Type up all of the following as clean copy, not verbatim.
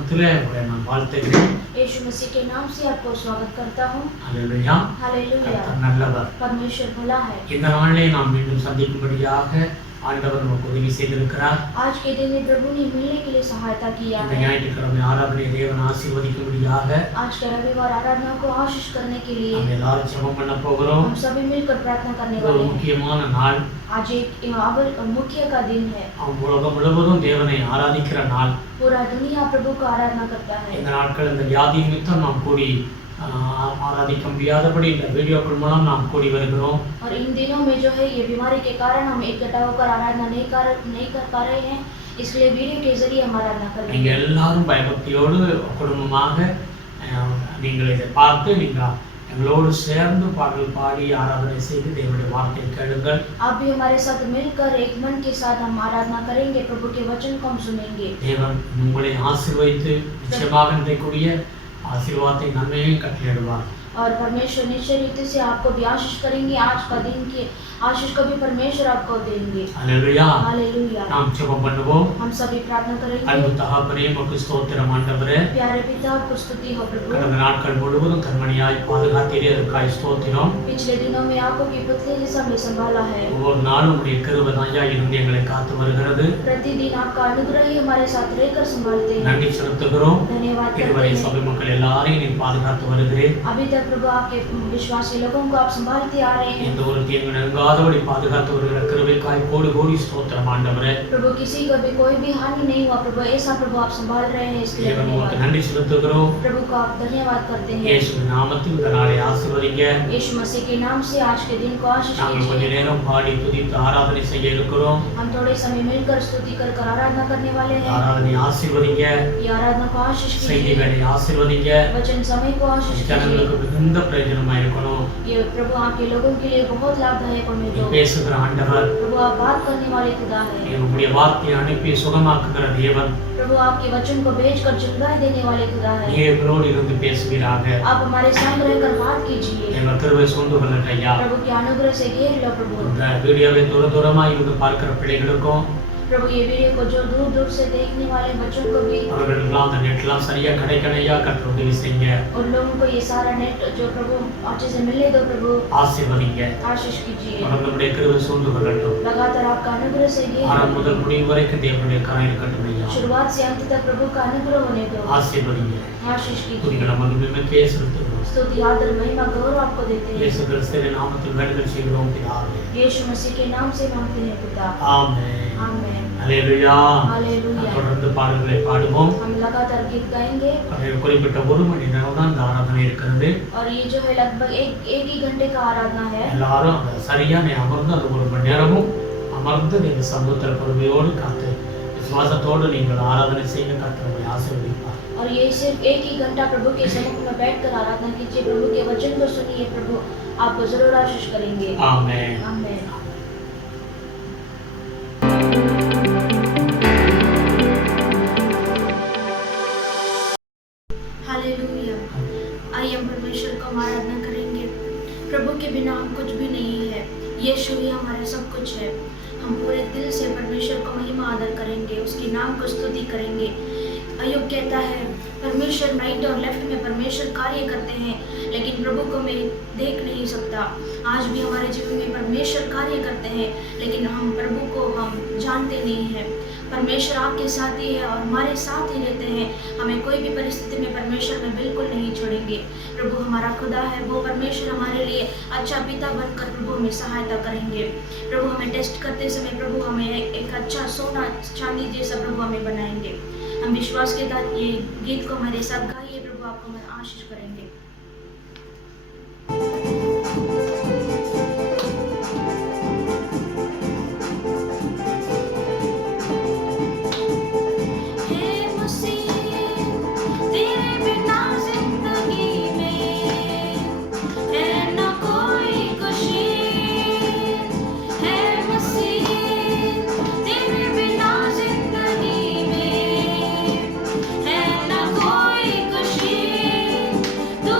நாமத்திலே உங்களை நான் வாழ்த்துகிறேன். यीशु मसीह के नाम से आपको स्वागत करता हूँ। அல்லேலூயா. हालेलुया। கர்த்தர் நல்லவர். परमेश्वर भला है। இந்த நாளிலே நாம் மீண்டும் சந்திக்கும்படியாக ஆண்டவர் நமக்கு உதவி செய்திருக்கிறார். आज के दिन में प्रभु ने मिलने के लिए सहायता किया இந்த है। ஞாயிற்றுக்கிழமை ஆராதனை தேவன் ஆசீர்வதிக்கும்படியாக आज का रविवार आराधना को आशीष करने के लिए நாம் எல்லாரும் ஜெபம் பண்ண போகிறோம். हम सभी मिलकर प्रार्थना करने இது ஒரு वाले हैं। முக்கியமான நாள். आज एक मुख्य का दिन है। உலகம் முழுவதும் தேவனை ஆராதிக்கிற நாள். पूरा दुनिया प्रभु को आराधना करता है। இந்த நாட்கள் இந்த வியாதி நிமித்தம் நாம் கூடி आराधिக்க முடியாதபடி இந்த வீடியோக்கள் மூலம் நாம் கூடி வருகிறோம். और इन दिनों में जो है ये बीमारी के कारण हम इकट्ठा होकर आराधना नहीं कर पा रहे हैं, इसलिए वीडियो के जरिए हम आराधना कर रहे हैं। நீங்கள் எல்லாரும் பயபக்தியோடு குடும்பமாக நீங்கள் இதை பார்த்து நீங்கள் எங்களோடு சேர்ந்து பாடல் பாடி ஆராதனை செய்து தேவனுடைய வார்த்தையை கேளுங்கள். आप भी हमारे साथ मिलकर एक मन के साथ हम आराधना करेंगे, प्रभु के वचन को हम सुनेंगे। தேவன் உங்களை ஆசீர்வதித்து நிச்சயமாக இன்றைக்குரிய आशीर्वाद नन्हे कटलेडुवार और परमेश्वर निश्चय रीति से आपको भी आशीष करेंगे। आज का दिन की आशीष को भी परमेश्वर आपको देंगे। Hallelujah hallelujah. நாம் ஜெபம் பண்ணுவோம். हम सभी प्रार्थना करेंगे। அன்பு தகப்பனே உமக்கு ஸ்தோத்திரம் ஆண்டவரே. प्यारे पिता आपको स्तुति हो प्रभु। கடந்த நாட்கள் முழுவதும் கண்மணியாய் பாதுகாத்தீரே அதற்காய் ஸ்தோத்திரம். पिछले दिनों में आपको की पुतले जैसा हमें संभाला है। ஒவ்வொரு நாளும் உம்முடைய கிருபையா இருந்து எங்களை காத்து வருகிறது. प्रतिदिन आपका अनुग्रह ही हमारे साथ रहकर संभालते हैं। நன்றி செலுத்துகிறோம். धन्यवाद करते இதுவரை हैं। சபை மக்கள் எல்லாரையும் நீர் பாதுகாத்து வருகிறீர். अभी तक प्रभु आपके विश्वासी लोगों को आप संभालते आ रहे हैं। எந்த ஒரு தீங்கு நெருங்காதபடி பாதுகாத்து வருகிற கிருபைக்காய் கோடி கோடி ஸ்தோத்திரம் ஆண்டவரே. प्रभु किसी को भी कोई भी हानि नहीं हुआ प्रभु, ऐसा प्रभु आप संभाल रहे हैं, इसके लिए தேவன் உமக்கு धन्यवाद। நன்றி செலுத்துகிறோம். प्रभु को आप धन्यवाद करते हैं। இயேசுவின் நாமத்தில் இந்த நாளை ஆசீர்வதிங்க. यीशु मसीह के नाम से आज के दिन को आशीष நாங்கள் கொஞ்ச कीजिए। நேரம் பாடி துதித்து ஆராதனை செய்ய இருக்கிறோம். हम थोड़े समय मिलकर स्तुति कर आराधना करने वाले हैं। ஆராதனை ஆசீர்வதிங்க. ये आराधना को आशीष செய்தி कीजिए। வேலை ஆசீர்வதிங்க. वचन समय को आशीष ஜனங்களுக்கு कीजिए। மிகுந்த பிரயோஜனமா இருக்கணும். ये प्रभु आपके लोगों के लिए बहुत लाभदायक होने दो। பேசுகிற ஆண்டவர் प्रभु आप बात करने वाले खुदा है। உம்முடைய வார்த்தையை அனுப்பி சுகமாக்குகிற தேவன் प्रभु आपके वचन को भेजकर जिंदगी देने वाले खुदा है। நீர் எங்களோடு இருந்து பேசுவீராக. आप हमारे संग रहकर बात कीजिए। எங்கள் கிருபை சூழ்ந்து கொள்ளட்டும் ஐயா. प्रभु के अनुग्रह से घेर लो प्रभु। இந்த வீடியோவை தூரமா இருந்து பார்க்கிற பிள்ளைகளுக்கும் प्रभु ये वीडियो को जो दूर दूर से देखने वाले बच्चों को भी அவர்களுக்கெல்லாம் அந்த நெட்லாம் சரியா கிடைக்கணையா கர்த்தர் உதவி செய்யுங்க. उन लोगों को ये सारा नेट जो प्रभु अच्छे से मिलने दो प्रभु, ஆசீர்வதிங்க. आशीष कीजिए। நம்முடைய கிருபை சூழ்ந்து கொள்ளட்டும். लगातार आपका अनुग्रह से ஆரம்பம் முதல் घेर முடிவு வரைக்கும் தேவனுடைய கரம் இருக்கட்டும் ஐயா. शुरुआत से अंत तक प्रभु का अनुग्रह होने दो, ஆசீர்வதிங்க. आशीष कीजिए। துதிகளை மகிமைக்கே செலுத்துகிறோம். स्तुति आदर महिमा गौरव आपको देते हैं। இயேசு கிறிஸ்துவின் நாமத்தில் வேண்டுதல் செய்கிறோம் பிதாவே. यीशु मसीह के नाम से मांगते हैं पिता, ஆமென். आमीन। அல்லேலூயா. हालेलुया। தொடர்ந்து பாடல்களை பாடுவோம். हम लगातार गीत गाएंगे குறிப்பிட்ட ஒரு மணி நேரம் தான் இந்த ஆராதனை இருக்கிறது. और ये जो है लगभग एक ही घंटे का आराधना है। எல்லாரும் அந்த சரியான அமர்ந்து அந்த ஒரு மணி நேரமும் அமர்ந்து நீங்கள் சமூகத்தில் பொறுமையோடு காத்து விசுவாசத்தோடு நீங்கள் ஆராதனை செய்ய கர்த்தரை ஆசீர்வதிப்பார். और ये सिर्फ एक ही घंटा प्रभु के सम्मुख में बैठकर आराधना कीजिए। प्रभु के वचन को सुनिए, प्रभु आपको जरूर आशीष करेंगे। आमेन. आमीन। हालेलुया। आइए हम परमेश्वर को आराधना करेंगे। प्रभु के बिना हम कुछ भी नहीं है, यीशु ही हमारा सब कुछ है। हम पूरे दिल से परमेश्वर को महिमा आदर करेंगे, उसके नाम को स्तुति करेंगे। अय्यूब कहता है परमेश्वर राइट और लेफ्ट में परमेश्वर कार्य करते हैं, लेकिन प्रभु को मैं देख नहीं सकता। आज भी हमारे जीवन में परमेश्वर कार्य करते हैं, लेकिन हम प्रभु को हम जानते नहीं हैं। परमेश्वर आपके साथ ही है और हमारे साथ ही रहते हैं। हमें कोई भी परिस्थिति में परमेश्वर में बिल्कुल नहीं छोड़ेंगे। प्रभु हमारा खुदा है, वो परमेश्वर हमारे लिए अच्छा पिता बनकर प्रभु हमें सहायता करेंगे। प्रभु हमें टेस्ट करते समय प्रभु हमें एक अच्छा सोना चांदी जैसा प्रभु हमें बनाएंगे। हम विश्वास के साथ ये गीत को हमारे साथ गाइए, प्रभु आपको हमें आशीष करेंगे। तो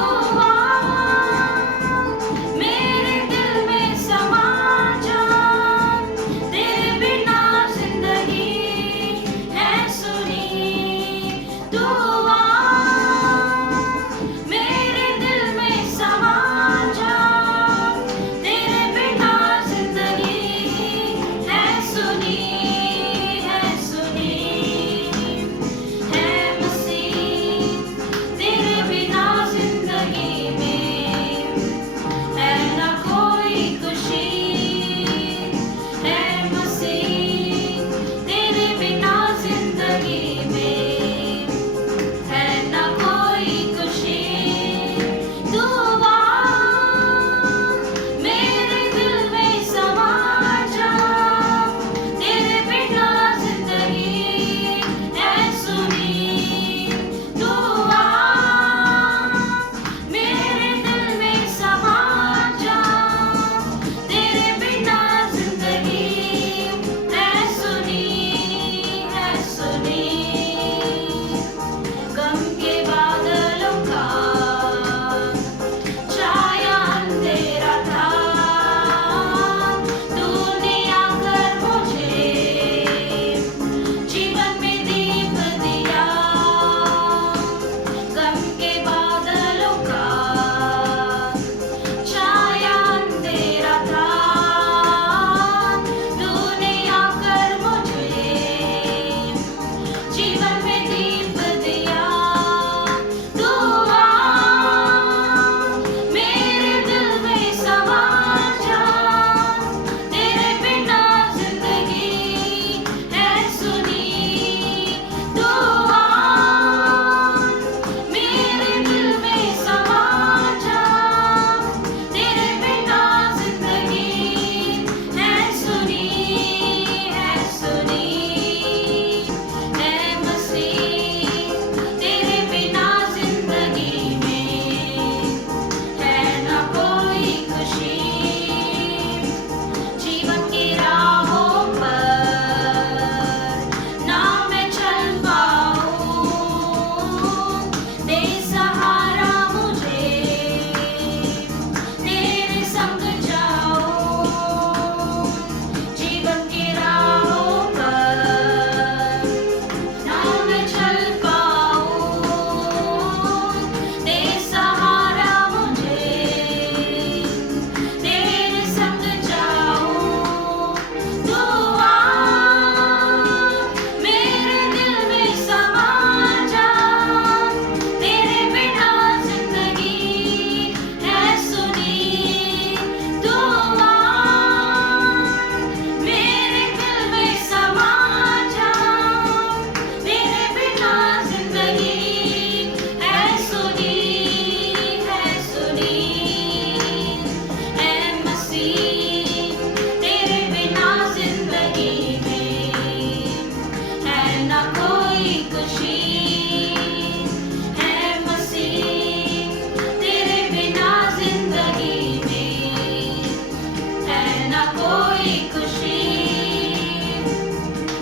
ना कोई खुशी,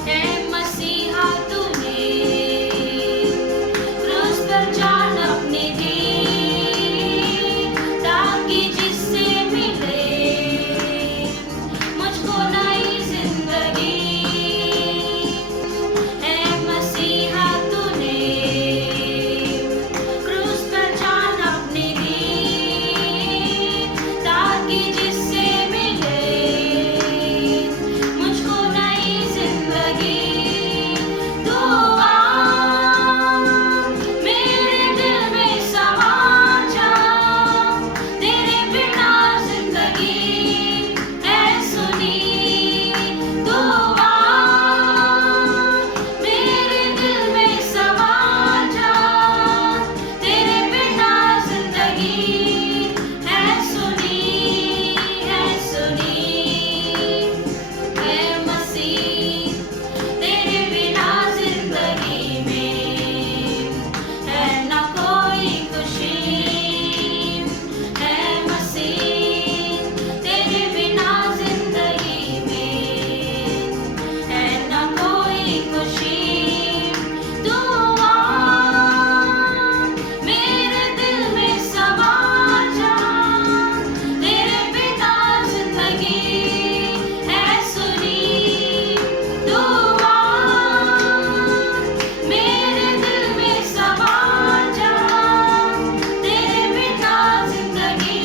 है मसीहा तूने क्रूस पर जान अपनी दी, ताकि जिससे मिले मुझको नई जिंदगी। है मसीहा तूने क्रूस पर जान अपनी दी, ताकि जिससे मिले मुझको नई जिंदगी। तू आ मेरे दिल में समा जा, तेरे बिना जिंदगी है सुनी। तू आ मेरे दिल में समा जा, तेरे बिना जिंदगी है सुनी, है सुनी। है मसीह तेरे बिना जिंदगी में है ना कोई खुशी, है मसीह तेरे बिना जिंदगी में है ना कोई खुशी। तू आ मेरे दिल में समा जा, तेरे बिना जिंदगी है सुनी। तू आ मेरे दिल में समा जा, तेरे बिना जिंदगी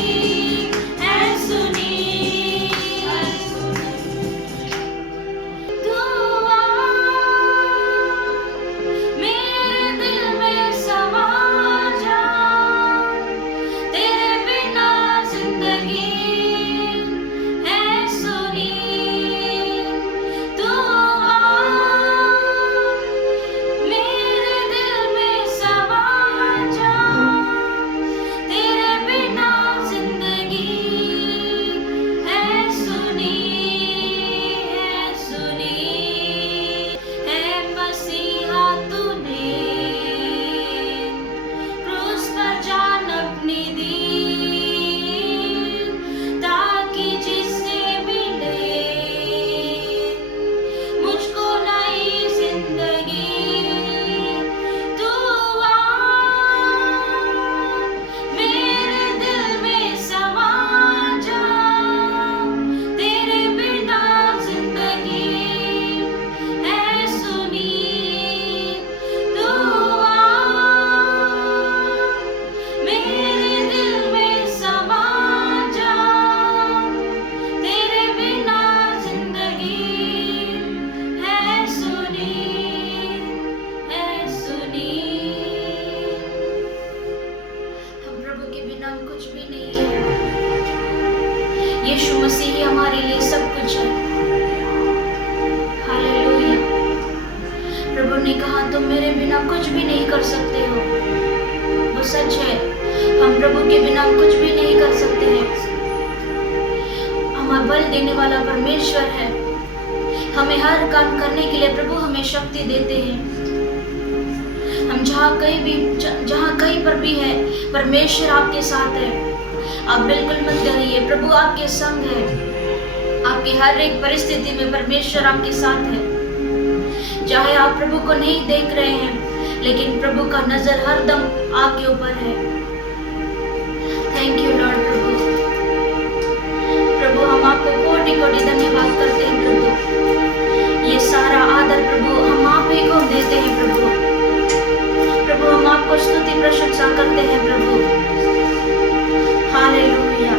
है सुनी, है सुनी। तू आ मेरे दिल में समा जा, तेरे बिना जिंदगी है सुनी। तू आ मेरे दिल में समा जा, तेरे बिना जिंदगी है सुनी, है सुनी। है मसीहा तूने क्रूस पर जान अपनी दी, ताकि जिससे मिले मुझको नई जिंदगी। तू आ मेरे दिल में समा जा, तेरे बिना जिंदगी है सुनी। तू आ मेरे दिल में समा जा, तेरे बिना जिंदगी है सुनी, है सुनी। हम प्रभु के बिना कुछ भी नहीं है। यीशु मसीह ही हमारे लिए सब कुछ है। हालेलुया। प्रभु ने कहा तुम मेरे बिना कुछ भी नहीं कर सकते हो। वो सच है, हम प्रभु के बिना कुछ भी नहीं कर सकते हैं। हमारा बल देने वाला परमेश्वर है। हमें हर काम करने के लिए प्रभु हमें शक्ति देते हैं। हम जहाँ कहीं पर भी है, परमेश्वर आपके साथ है। आप बिल्कुल मत डरिए, प्रभु आपके संग है। आपकी हर एक परिस्थिति में परमेश्वर आपके साथ है। चाहे आप प्रभु को नहीं देख रहे हैं, लेकिन प्रभु का नजर हरदम आपके ऊपर है। थैंक यू लॉर्ड प्रभु। प्रभु हम आपको कोटि कोटि धन्यवाद करते हैं प्रभु। ये सारा आदर प्रभु हम आप ही को देते हैं प्रभु। प्रभु हम आपको स्तुति प्रशंसा करते हैं प्रभु। हालेलुया।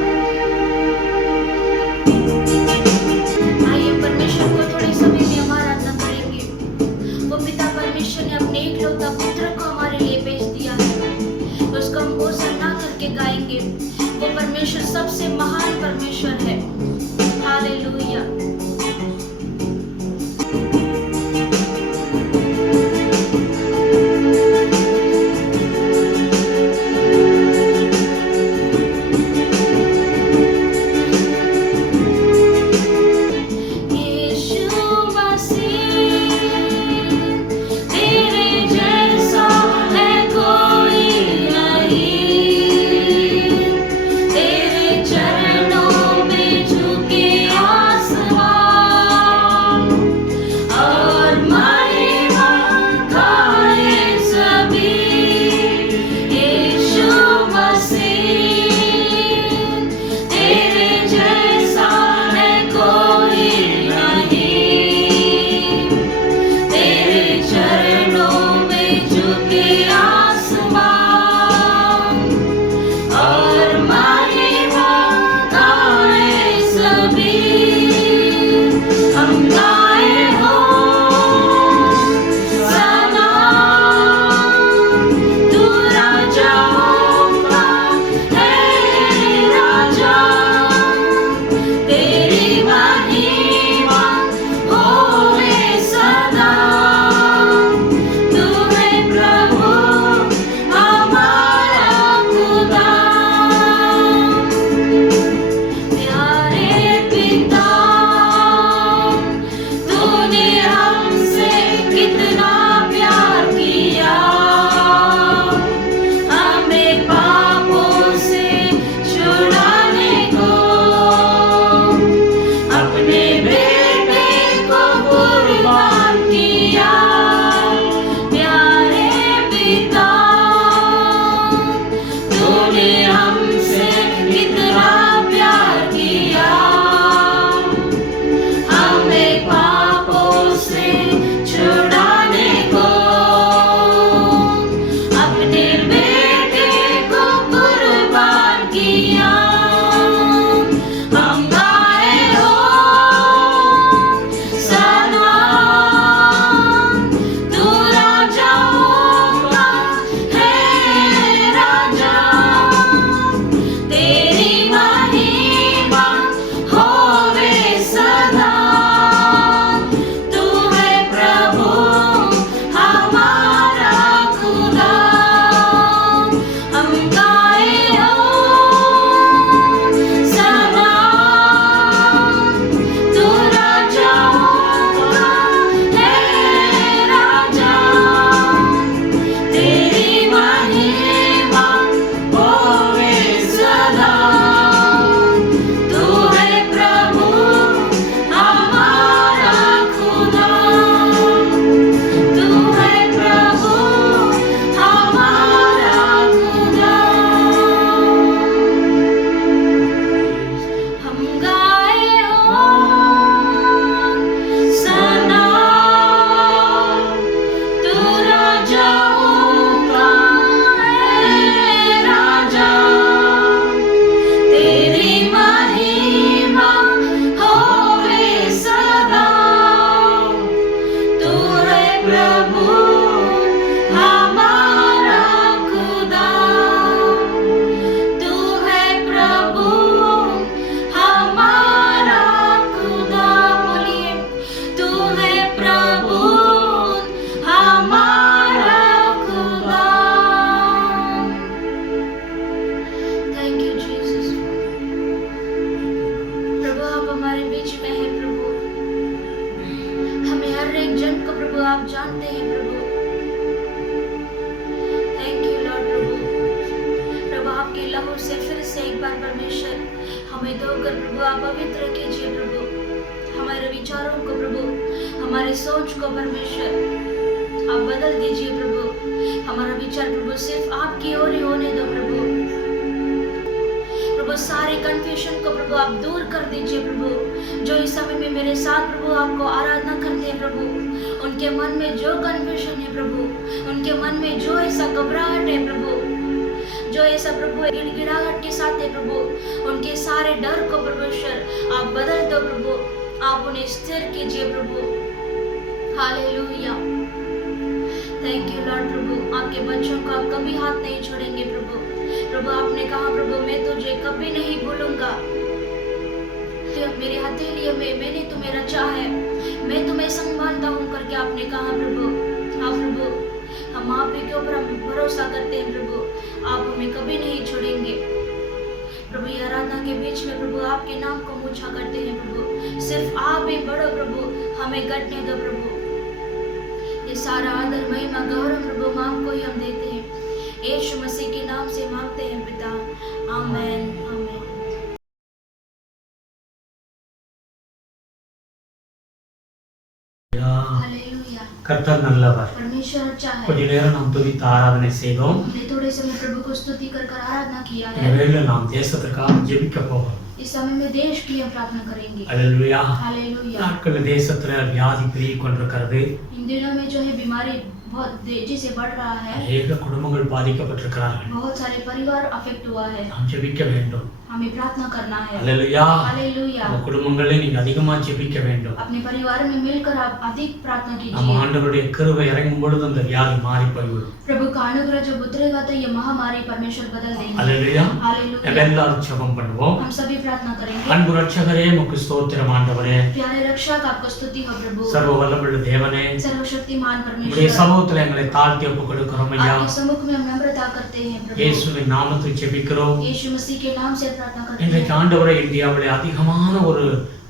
आइए परमेश्वर को थोड़े समय में हम आराधना करेंगे। वो पिता परमेश्वर ने अपने एकलौता पुत्र को हमारे लिए भेज दिया है। उसको हम होसन्ना करके गाएंगे। वो परमेश्वर सबसे महान परमेश्वर है। हालेलुया। तेरे चरणों में कभी हम गाए हो सलाम। तू राजाओं का है राजा, तेरी महिमा होवे सदा। तू है प्रभु हमारा खुदा। प्यारे पिता, तूने हमसे कितना प्यार किया, हमें पापों से छुड़ाने को अपने बेटे को कुर्बान किया। प्यारे पिता, तूने हमसे कितना प्यार किया, हमें पापों से छुड़ाने को अपने बेटे को कुर्बान किया। हम गाए हो सलाम। तू राजाओं का है राजा, तेरी महिमा होवे सदा। तू है प्रभु हमारा खुदा। हम गाए हो सलाम। तू राजाओं का है राजा, तेरी महिमा होवे सदा। तू है प्रभु हमारा खुदा। तू है प्रभु हमारा खुदा। हम गाए हो सलाम। तू राजाओं का है राजा, तेरी महिमा होवे सदा। तू है प्रभु हमारा खुदा। तू है प्रभु हमारा खुदा। बोलिए, तू है प्रभु हमारा खुदा। Thank you Jesus. प्रभु आप हमारे बीच में हैं प्रभु। हमें हर एक जन को प्रभु आप जानते हैं प्रभु। थैंक यू लॉर्ड प्रभु। प्रभु आपके लहू से फिर से एक बार परमेश्वर हमें धोकर प्रभु आप पवित्र कीजिए प्रभु। हमारे विचारों को प्रभु, हमारे सोच को परमेश्वर आप बदल दीजिए प्रभु। हमारा विचार प्रभु सिर्फ आपकी ओर ही होने दो प्रभु। प्रभु सारे कंफ्यूजन को प्रभु आप दूर कर दीजिए प्रभु। जो इस समय में मेरे साथ प्रभु आपको आराधना करते हैं प्रभु, उनके मन में जो कंफ्यूजन है प्रभु, उनके मन में जो ऐसा घबराहट है प्रभु, जो ऐसा प्रभु गिड़गिड़ाहट के साथ है प्रभु, उनके सारे डर को परमेश्वर आप बदल दो प्रभु। आप उन्हें स्थिर कीजिए प्रभु। हालेलुया। थैंक यू लॉर्ड प्रभु। आपके बच्चों को आप कभी हाथ नहीं छोड़ेंगे प्रभु। प्रभु आपने कहा प्रभु मैं तुझे कभी नहीं भूलूंगा। मेरे हथेलियों में मैंने तुम्हें रचा है, मैं तुम्हें संभालता हूँ करके आपने कहा प्रभु। हाँ प्रभु, हम आप ही के ऊपर हम भरोसा करते हैं प्रभु। आप हमें कभी नहीं छोड़ेंगे प्रभु। ये आराधना के बीच में प्रभु आपके नाम को ऊंचा करते हैं प्रभु। सिर्फ आप ही बड़ो प्रभु, हमें गढ़ने दो प्रभु। ये सारा आदर महिमा गौरव प्रभु आपको ही हम देते हैं। यीशु मसीह के नाम से मांगते हैं पिता, आमेन आमेन। हालेलुया। கர்த்தர் நல்லவர். परमेश्वर अच्छा है। கொஞ்ச நேரம் நாம் துதித்து ஆராதனை செய்தோம். हमने थोड़े समय प्रभु को स्तुति कर आराधना किया है। இந்த வேளையில் நாம் தேசத்திற்காக ஜெபிக்க போகிறோம். इस समय में देश के लिए प्रार्थना करेंगे। हालेलुया। हालेलुया। நாட்களில் தேசத்துல வியாதி பெருகிக் கொண்டிருக்கிறது. इन दिनों में जो है बीमारी बहुत तेजी से बढ़ रहा है। अनेक குடும்பங்கள் பாதிக்கப்பட்டிருக்கிறார்கள். बहुत सारे परिवार अफेक्ट हुआ है। நாம் ஜெபிக்க வேண்டும். हमें प्रार्थना करना है। அல்லேலூயா. हालेलुया। நம்ம குடும்பங்களே நீங்க அதிகமா ஜெபிக்க வேண்டும். अपने परिवार में मिलकर आप अधिक प्रार्थना நம்ம कीजिए। ஆண்டவருடைய கிருபை இறங்கும் பொழுது அந்த வியாதி மாறி போய்விடும். प्रभु का अनुग्रह जब उतरेगा तो ये महामारी परमेश्वर बदल देंगे। அல்லேலூயா. हालेलुया। எல்லாரும் ஜெபம் பண்ணுவோம். हम सभी प्रार्थना करेंगे। அன்பு ரட்சகரே உமக்கு ஸ்தோத்திரம் ஆண்டவரே. प्यारे रक्षक आपको स्तुति हो प्रभु। சர்வ வல்லமையுள்ள தேவனே, सर्वशक्तिमान உம்முடைய परमेश्वर, சமூகத்துல எங்களை தாழ்த்தி ஒப்புக் கொடுக்கிறோம் ஐயா. आपके सम्मुख में हम नम्रता करते हैं प्रभु। இயேசுவின் நாமத்தில் ஜெபிக்கிறோம். यीशु मसीह के नाम से प्रार्थना करते இன்றைக்கு हैं। ஆண்டவரே இந்தியாவிலே அதிகமான ஒரு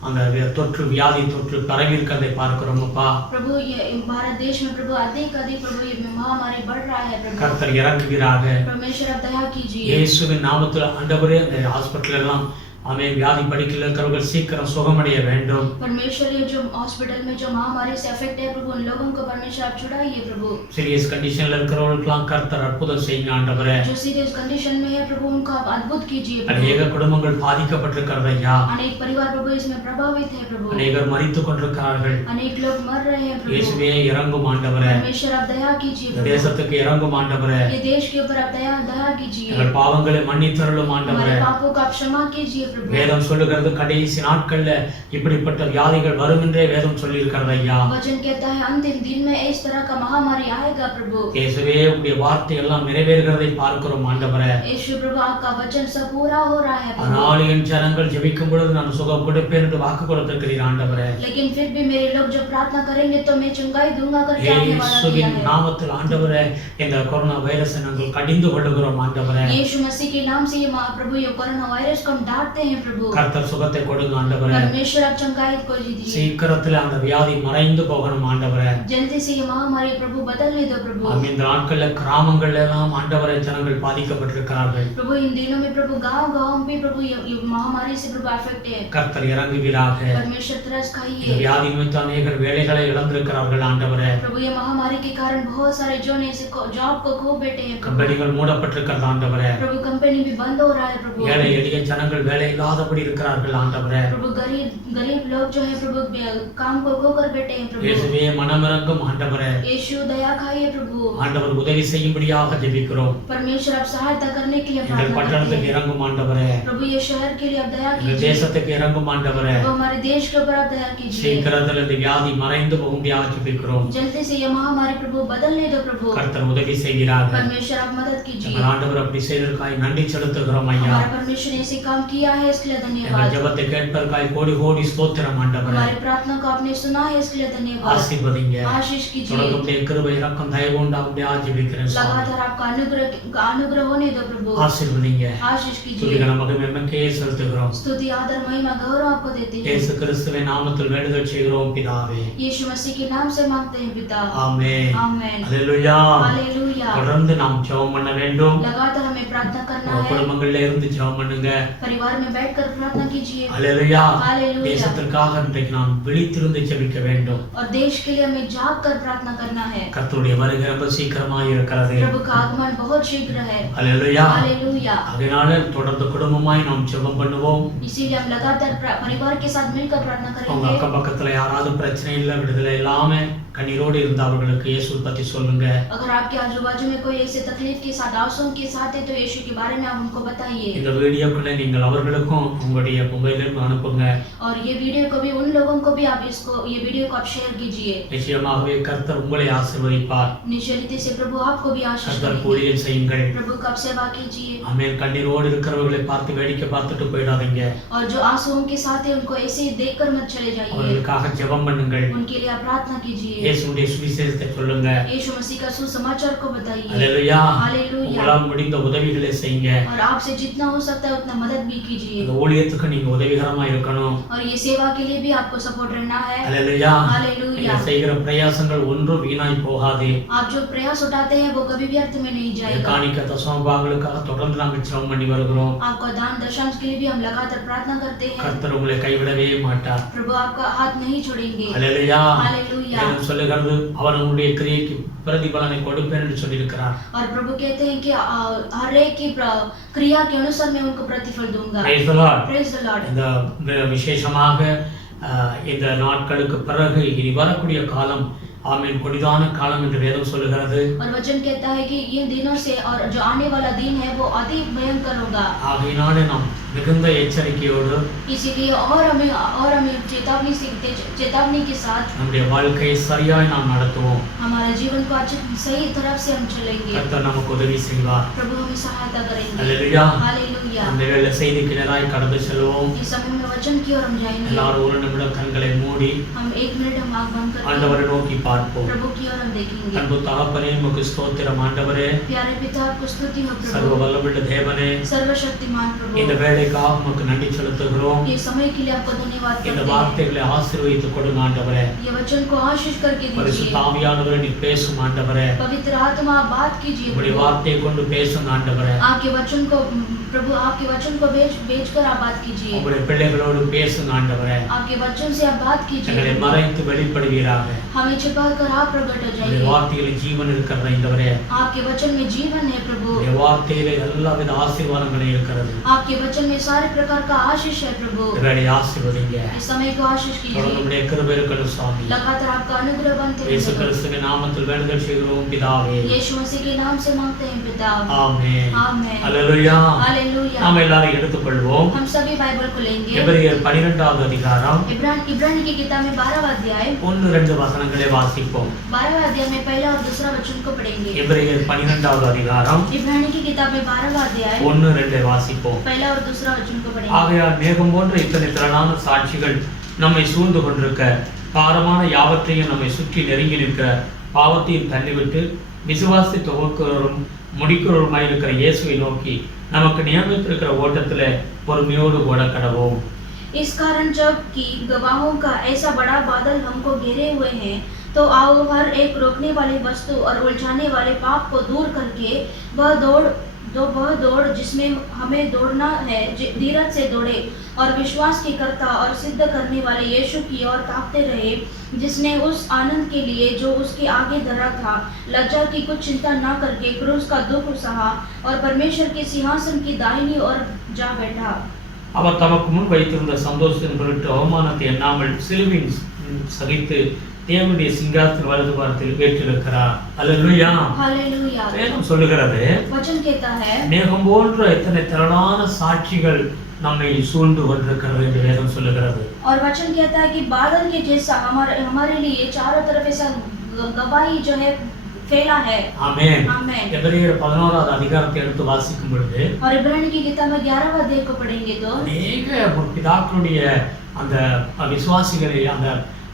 அந்த தொற்று வியாதி தொற்று பரவி இருக்கிறதை பார்க்கிறோம் அப்பா. प्रभु ये भारत देश में प्रभु अधिक प्रभु ये महामारी बढ़ रहा है प्रभु। கர்த்தர் இறங்குகிறாக. परमेश्वर आप दया कीजिए। இயேசுவின் நாமத்தில் ஆண்டவரே அந்த ஹாஸ்பிட்டல் எல்லாம் ஆமென் வியாதி படுக்கையில் இருக்கிறவர்கள் சீக்கிரம் சுகமடைய வேண்டும். परमेश्वर ये जो हॉस्पिटल में जो महामारी से अफेक्ट है प्रभु उन लोगों को परमेश्वर आप छुड़ाइए प्रभु। சீரியஸ் கண்டிஷன்ல இருக்கிறவர்களுக்கெல்லாம் கர்த்தர் அற்புதம் செய்யுங்க ஆண்டவரே. जो सीरियस कंडीशन में है प्रभु उनको आप अद्भुत कीजिए प्रभु। அநேக குடும்பங்கள் பாதிக்கப்பட்டிருக்கிறது ஐயா. अनेक परिवार प्रभु इसमें प्रभावित है प्रभु। அநேகர் மரித்துக் கொண்டிருக்கிறார்கள். अनेक लोग मर रहे हैं प्रभु। இயேசுவே இறங்கும் ஆண்டவரே. परमेश्वर आप दया कीजिए இந்த प्रभु। தேசத்துக்கு இறங்கும் ஆண்டவரே. ये देश के ऊपर आप दया कीजिए। எங்கள் பாவங்களை மன்னித்தருளும் ஆண்டவரே. हमारे पापों का आप क्षमा कीजिए प्रभु। வேதம் சொல்லுகிறது கடைசி நாட்கள்ல இப்படிப்பட்ட வியாதிகள் வரும் என்றே வேதம் சொல்லி இருக்கிறது ஐயா. वचन कहता है अंतिम दिन में इस तरह का महामारी आएगा प्रभु। இயேசுவே உம்முடைய வார்த்தை எல்லாம் நிறைவேறுகிறதை பார்க்கிறோம் ஆண்டவரே. यीशु प्रभु आपका वचन सब पूरा हो रहा है प्रभु। ஆனால் என் ஜனங்கள் ஜெபிக்கும் பொழுது நான் சுகம் கொடுப்பேன் என்று வாக்கு கொடுத்திருக்கிறீர் ஆண்டவரே. लेकिन फिर भी मेरे लोग जब प्रार्थना करेंगे तो मैं चंगाई दूंगा करके आपने वादा किया இயேசுவின் है। நாமத்தில் ஆண்டவரே இந்த கொரோனா வைரஸை நாங்கள் கடிந்து கொள்ளுகிறோம் ஆண்டவரே. यीशु मसीह के नाम से ये प्रभु ये कोरोना वायरस को हम डांटते हैं प्रभु। கர்த்தர் சுகத்தை கொடுங்க ஆண்டவரே. परमेश्वर आप चंगाई को दीजिए। சீக்கிரத்தில் அந்த வியாதி மறைந்து போகணும் ஆண்டவரே. जल्दी से ये महामारी प्रभु बदलने दो प्रभु। இந்த நாட்கள்ல கிராமங்கள்ல எல்லாம் ஆண்டவரே ஜனங்கள் பாதிக்கப்பட்டிருக்கிறார்கள். प्रभु इन दिनों में प्रभु गांव में भी प्रभु ये महामारी से प्रभु अफेक्ट है। கர்த்தர் இறங்குவீராக. परमेश्वर तरस இந்த खाइए। வியாதி நிமித்தம் அநேகர் வேலைகளை இழந்திருக்கிறார்கள் ஆண்டவரே. प्रभु ये महामारी के कारण बहुत सारे जो ने जॉब को खो बैठे हैं प्रभु। கம்பெனிகள் மூடப்பட்டிருக்கிறது ஆண்டவரே. प्रभु कंपनी भी बंद हो रहा है प्रभु। ஏழை எளிய ஜனங்கள் வேலை இல்லாதபடி இருக்கிறார்கள் ஆண்டவரே. प्रभु गरीब लोग जो है प्रभु काम को खो कर बैठे हैं प्रभु। இயேசுவே மனமிரங்கும் ஆண்டவரே. यीशु दया खाइए प्रभु। ஆண்டவர் உதவி செய்யும்படியாக ஜெபிக்கிறோம். परमेश्वर आप सहायता करने के लिए எங்கள் प्रार्थना करते பட்டணத்துக்கு हैं। இறங்கும் ஆண்டவரே. प्रभु ये शहर के लिए आप दया எங்கள் कीजिए। தேசத்துக்கு இறங்கும் ஆண்டவரே. प्रभु हमारे देश के ऊपर आप दया कीजिए। சீக்கிரத்தில் இந்த வியாதி மறைந்து போகும்படியாக ஜெபிக்கிறோம். जल्दी से ये महामारी प्रभु बदलने दो प्रभु। கர்த்தர் உதவி செய்கிறார். परमेश्वर आप मदद कीजिए। எங்கள் ஆண்டவர் அப்படி செய்ததற்காய் நன்றி செலுத்துகிறோம் ஐயா. हमारा परमेश्वर ने ऐसे काम किया है इसके लिए எங்கள் धन्यवाद। ஜெபத்தை கேட்பதற்காய் கோடி கோடி ஸ்தோத்திரம் ஆண்டவரே. हमारी प्रार्थना को आपने सुना है इसके लिए धन्यवाद। ஆசீர்வதிங்க. आशीष कीजिए। தொடர்ந்து கிருபை இரக்கம் தயவு உண்டாகும்படியாக ஜெபிக்கிறேன் சுவாமி. लगातार आपका अनुग्रह होने दो प्रभु। ஆசீர்வதிங்க. आशीष कीजिए। துதிகன மகிமைக்கே செலுத்துகிறோம். स्तुति आदर महिमा गौरव आपको देते हैं। இயேசு கிறிஸ்துவின் நாமத்தில் வேண்டுதல் செய்கிறோம் பிதாவே. यीशु मसीह के नाम से मांगते हैं पिता। ஆமென். आमेन। அல்லேலூயா. हालेलुया। தொடர்ந்து நாம் ஜெபம் பண்ண வேண்டும். लगातार हमें प्रार्थना करना உங்க है। குடும்பங்கள்ல இருந்து ஜெபம் பண்ணுங்க. परिवार में बैठकर प्रार्थना कीजिए। அல்லேலூயா. हालेलुया। தேசத்திற்காக இன்றைக்கு நாம் விழித்திருந்து ஜெபிக்க வேண்டும். और देश के लिए हमें जाग कर प्रार्थना करना है। கர்த்தருடைய வருகை ரொம்ப சீக்கிரமாய் இருக்கிறது. प्रभु का आगमन बहुत शीघ्र है। அல்லேலூயா. हालेलुया। அதனால தொடர்ந்து குடும்பமாய் நாம் ஜெபம் பண்ணுவோம். इसीलिए हम लगातार परिवार के साथ मिलकर प्रार्थना உங்க करेंगे। அக்கம் பக்கத்துல யாராவது பிரச்சனை இல்ல விடுதலை இல்லாம கண்ணீரோடு இருந்த அவர்களுக்கு இயேசு பத்தி சொல்லுங்க. अगर आपके आजू बाजू में कोई ऐसे तकलीफ के साथ आंसू के साथ है तो यीशु के बारे में आप उनको बताइए। இந்த வீடியோக்களை நீங்கள் அவர்களுக்கும் உங்களுடைய மொபைலில் அனுப்புங்க. और ये वीडियो को भी उन लोगों को भी आप ये वीडियो को आप शेयर कीजिए। நிச்சயமாகவே கர்த்தர் உங்களை ஆசீர்வதிப்பார். निश्चय रीति से प्रभु आपको भी आशीष கர்த்தர் देंगे। ஊழியம் செய்யுங்கள். प्रभु का आप सेवा कीजिए। ஆமென். கண்ணீரோடு இருக்கிறவர்களை பார்த்து வேடிக்கை பார்த்துட்டு போயிடாதீங்க. और जो आंसुओं के साथ है उनको ऐसे ही देखकर मत चले जाइए। அவர்களுக்காக ஜெபம் பண்ணுங்கள். उनके लिए आप प्रार्थना कीजिए। இயேசுவுடைய சுவிசேஷத்தை சொல்லுங்க. यीशु मसीह का सुसमाचार को बताइए। அல்லேலூயா. हालेलुया। உங்களால் முடிந்த உதவிகளை செய்யுங்க. और आपसे जितना हो सकता है उतना मदद भी कीजिए। இந்த ஊழியத்துக்கு நீங்க உதவிகரமா இருக்கணும். और ये सेवा के लिए भी आपको सपोर्ट रहना है। அல்லேலூயா. हालेलुया। நீங்க செய்கிற பிரயாசங்கள் ஒன்றும் வீணாய் போகாது. आप जो प्रयास उठाते हैं वो कभी व्यर्थ में नहीं जाएगा। காணிக்க தசமபாகங்களுக்காக தொடர்ந்து நாங்கள் ஜெபம் பண்ணி வருகிறோம். आपका दान दशांश के लिए भी हम लगातार प्रार्थना करते हैं। கர்த்தர் உங்களை கைவிடவே மாட்டார். प्रभु आपका हाथ नहीं छोड़ेंगे। அல்லேலூயா. हालेलुया। வேதம் சொல்லுகிறது அவர் உங்களுடைய கிரியைக்கு பிரதிபலனை கொடுப்பேன் என்று சொல்லியிருக்கிறார். और प्रभु कहते हैं कि हर एक की क्रिया के अनुसार मैं उनको प्रतिफल दूंगा। Praise the Lord. Praise the Lord। இந்த விசேஷமாக இந்த நாட்களுக்கு பிறகு இனி வரக்கூடிய காலம் ஆமென். கொடிதான காலம் என்று வேதம் சொல்லுகிறது. और वचन कहता है कि इन दिनों से और जो आने वाला दिन है वो अति भयंकर होगा। ஆகையினாலே நாம் மிகுந்த எச்சரிக்கையோடு इसीलिए और हमें चेतावनी के साथ நம்முடைய வாழ்க்கையை சரியாய் நாம் நடத்துவோம். हमारे जीवन को अच्छी सही तरफ से हम चलेंगे। கர்த்தர் நமக்கு உதவி செய்வார். प्रभु हमें सहायता करेंगे। அல்லேலூயா. हालेलुया। அந்த வேளை செய்திக்கு நேராய் கடந்து செல்வோம். इस समय में वचन की ओर हम जाएंगे। எல்லாரும் ஒரு நிமிடம் கண்களை மூடி हम 1 मिनट हम आँख बंद करके ஆண்டவரை நோக்கி பார்ப்போம். प्रभु की ओर हम देखेंगे। அன்பு தகப்பனே, உமக்கு ஸ்தோத்திரம் ஆண்டவரே. प्यारे पिता आपको स्तुति हो சர்வ प्रभु। வல்லமையுள்ள தேவனே, सर्वशक्तिमान இந்த प्रभु, வேளைக்காக உமக்கு நன்றி செலுத்துகிறோம். ये समय के लिए आपको धन्यवाद இந்த करते हैं। வார்த்தைகளை ஆசீர்வதித்துக் கொடுங்க ஆண்டவரே. ये वचन को आशीष करके பரிசுத்த दीजिए। ஆவியானவரே, நீ பேசும் ஆண்டவரே. पवित्र आत्मा आप बात कीजिए உம்முடைய प्रभु। வார்த்தையை கொண்டு பேசுங்க ஆண்டவரே. आपके वचन को प्रभु, आपके वचन को भेज कर आप बात कीजिए। உம்முடைய பிள்ளைகளோடு பேசுங்க ஆண்டவரே. आपके वचन से आप बात எங்களை कीजिए। மறைத்து வெளிப்படுவீராக. हमें छिपा कर आप प्रकट हो உம்முடைய जाइए। வார்த்தைகளில் ஜீவன் இருக்கிறது ஆண்டவரே. आपके वचन में जीवन है प्रभु। உம்முடைய வார்த்தையிலே எல்லாவித ஆசீர்வாதங்களும் இருக்கிறது. आपके वचन में सारे प्रकार का आशीष है प्रभु। இந்த வேளையை ஆசீர்வதிங்க. इस समय को आशीष தொடர்ந்து कीजिए। உம்முடைய கிருபை இருக்கட்டும் சுவாமி. लगातार आपका अनुग्रह बनते இயேசு रहे। கிறிஸ்துவின் நாமத்தில் வேண்டுதல் செய்கிறோம் பிதாவே. यीशु मसीह के नाम से मांगते हैं पिता। ஆமென். आमेन। அல்லேலூயா. हालेलुया। நாம் எல்லாரும் எடுத்துக்கொள்வோம். हम सभी बाइबल को लेंगे। எபிரெயர் 12வது அதிகாரம் इब्रानी की किताब में 12वां अध्याय 1-2 வசனங்களை வாசிப்போம். 12वां अध्याय में पहला और दूसरा वचन को पढ़ेंगे। எபிரெயர் 12வது அதிகாரம் इब्रानी की किताब में 12वां अध्याय 1-2 வாசிப்போம். पहला और दूसरा वचन को पढ़ेंगे। ஆகையால் மேகம் போன்ற இத்தனை திரளான சாட்சிகள் நம்மை சூழ்ந்து கொண்டிருக்க, பாரமான யாவற்றையும் நம்மை சுற்றி நெருங்கி நிற்கிற பாவத்தையும் தள்ளிவிட்டு விசுவாசத்தை துவக்குறவரும் முடிக்கிறவருமாய் இருக்கிற இயேசுவை நோக்கி நமக்கு நியமித்திருக்கிற ஓட்டத்தில் பொறுமையோடு ஓட கடவோம். इस कारण जब कि गवाहों का ऐसा बड़ा बादल हमको घेरे हुए हैं, तो आओ हर एक रोकने वाली वस्तु और उलझाने वाले पाप को दूर करके वह दौड़ जिसमें हमें दौड़ना है धीरज से दौड़े और विश्वास की कर्ता और सिद्ध करने वाले यीशु की ओर ताकते रहे, जिसने उस आनंद के लिए जो उसके आगे धरा था लज्जा की कुछ चिंता न करके क्रूस का दुख सहा और परमेश्वर के सिंहासन की दाहिनी ओर जा बैठा। அவர் தமக்கு முன் வைத்திருந்த சந்தோஷத்தின் பொருட்டு அவமானத்தை எண்ணாமல் சிலுவையின் சகித்து தேவனுடைய சிங்காசனத்தின் வலது பாரத்தில் வீற்றிருக்கிறார். அல்லேலூயா. हालेलुया। வேதம் சொல்லுகிறது, वचन कहता है மேகம் போன்ற இத்தனை திரளான சாட்சிகள் நம்மை சூழ்ந்து கொண்டிருக்கிறது என்று வேதம் சொல்லுகிறது. और वचन कहता है कि बादल के जैसा हमारे लिए चारों तरफ ऐसा गवाही जो है फैला है। ஆமென். आमेन। எபிரெயர் 11வது அதிகாரத்தை எடுத்து வாசிக்கும் பொழுது और इब्रानी की किताब में 11वां अध्याय को पढ़ेंगे तो அநேக பிதாக்களுடைய அந்த விசுவாசிகளை, அந்த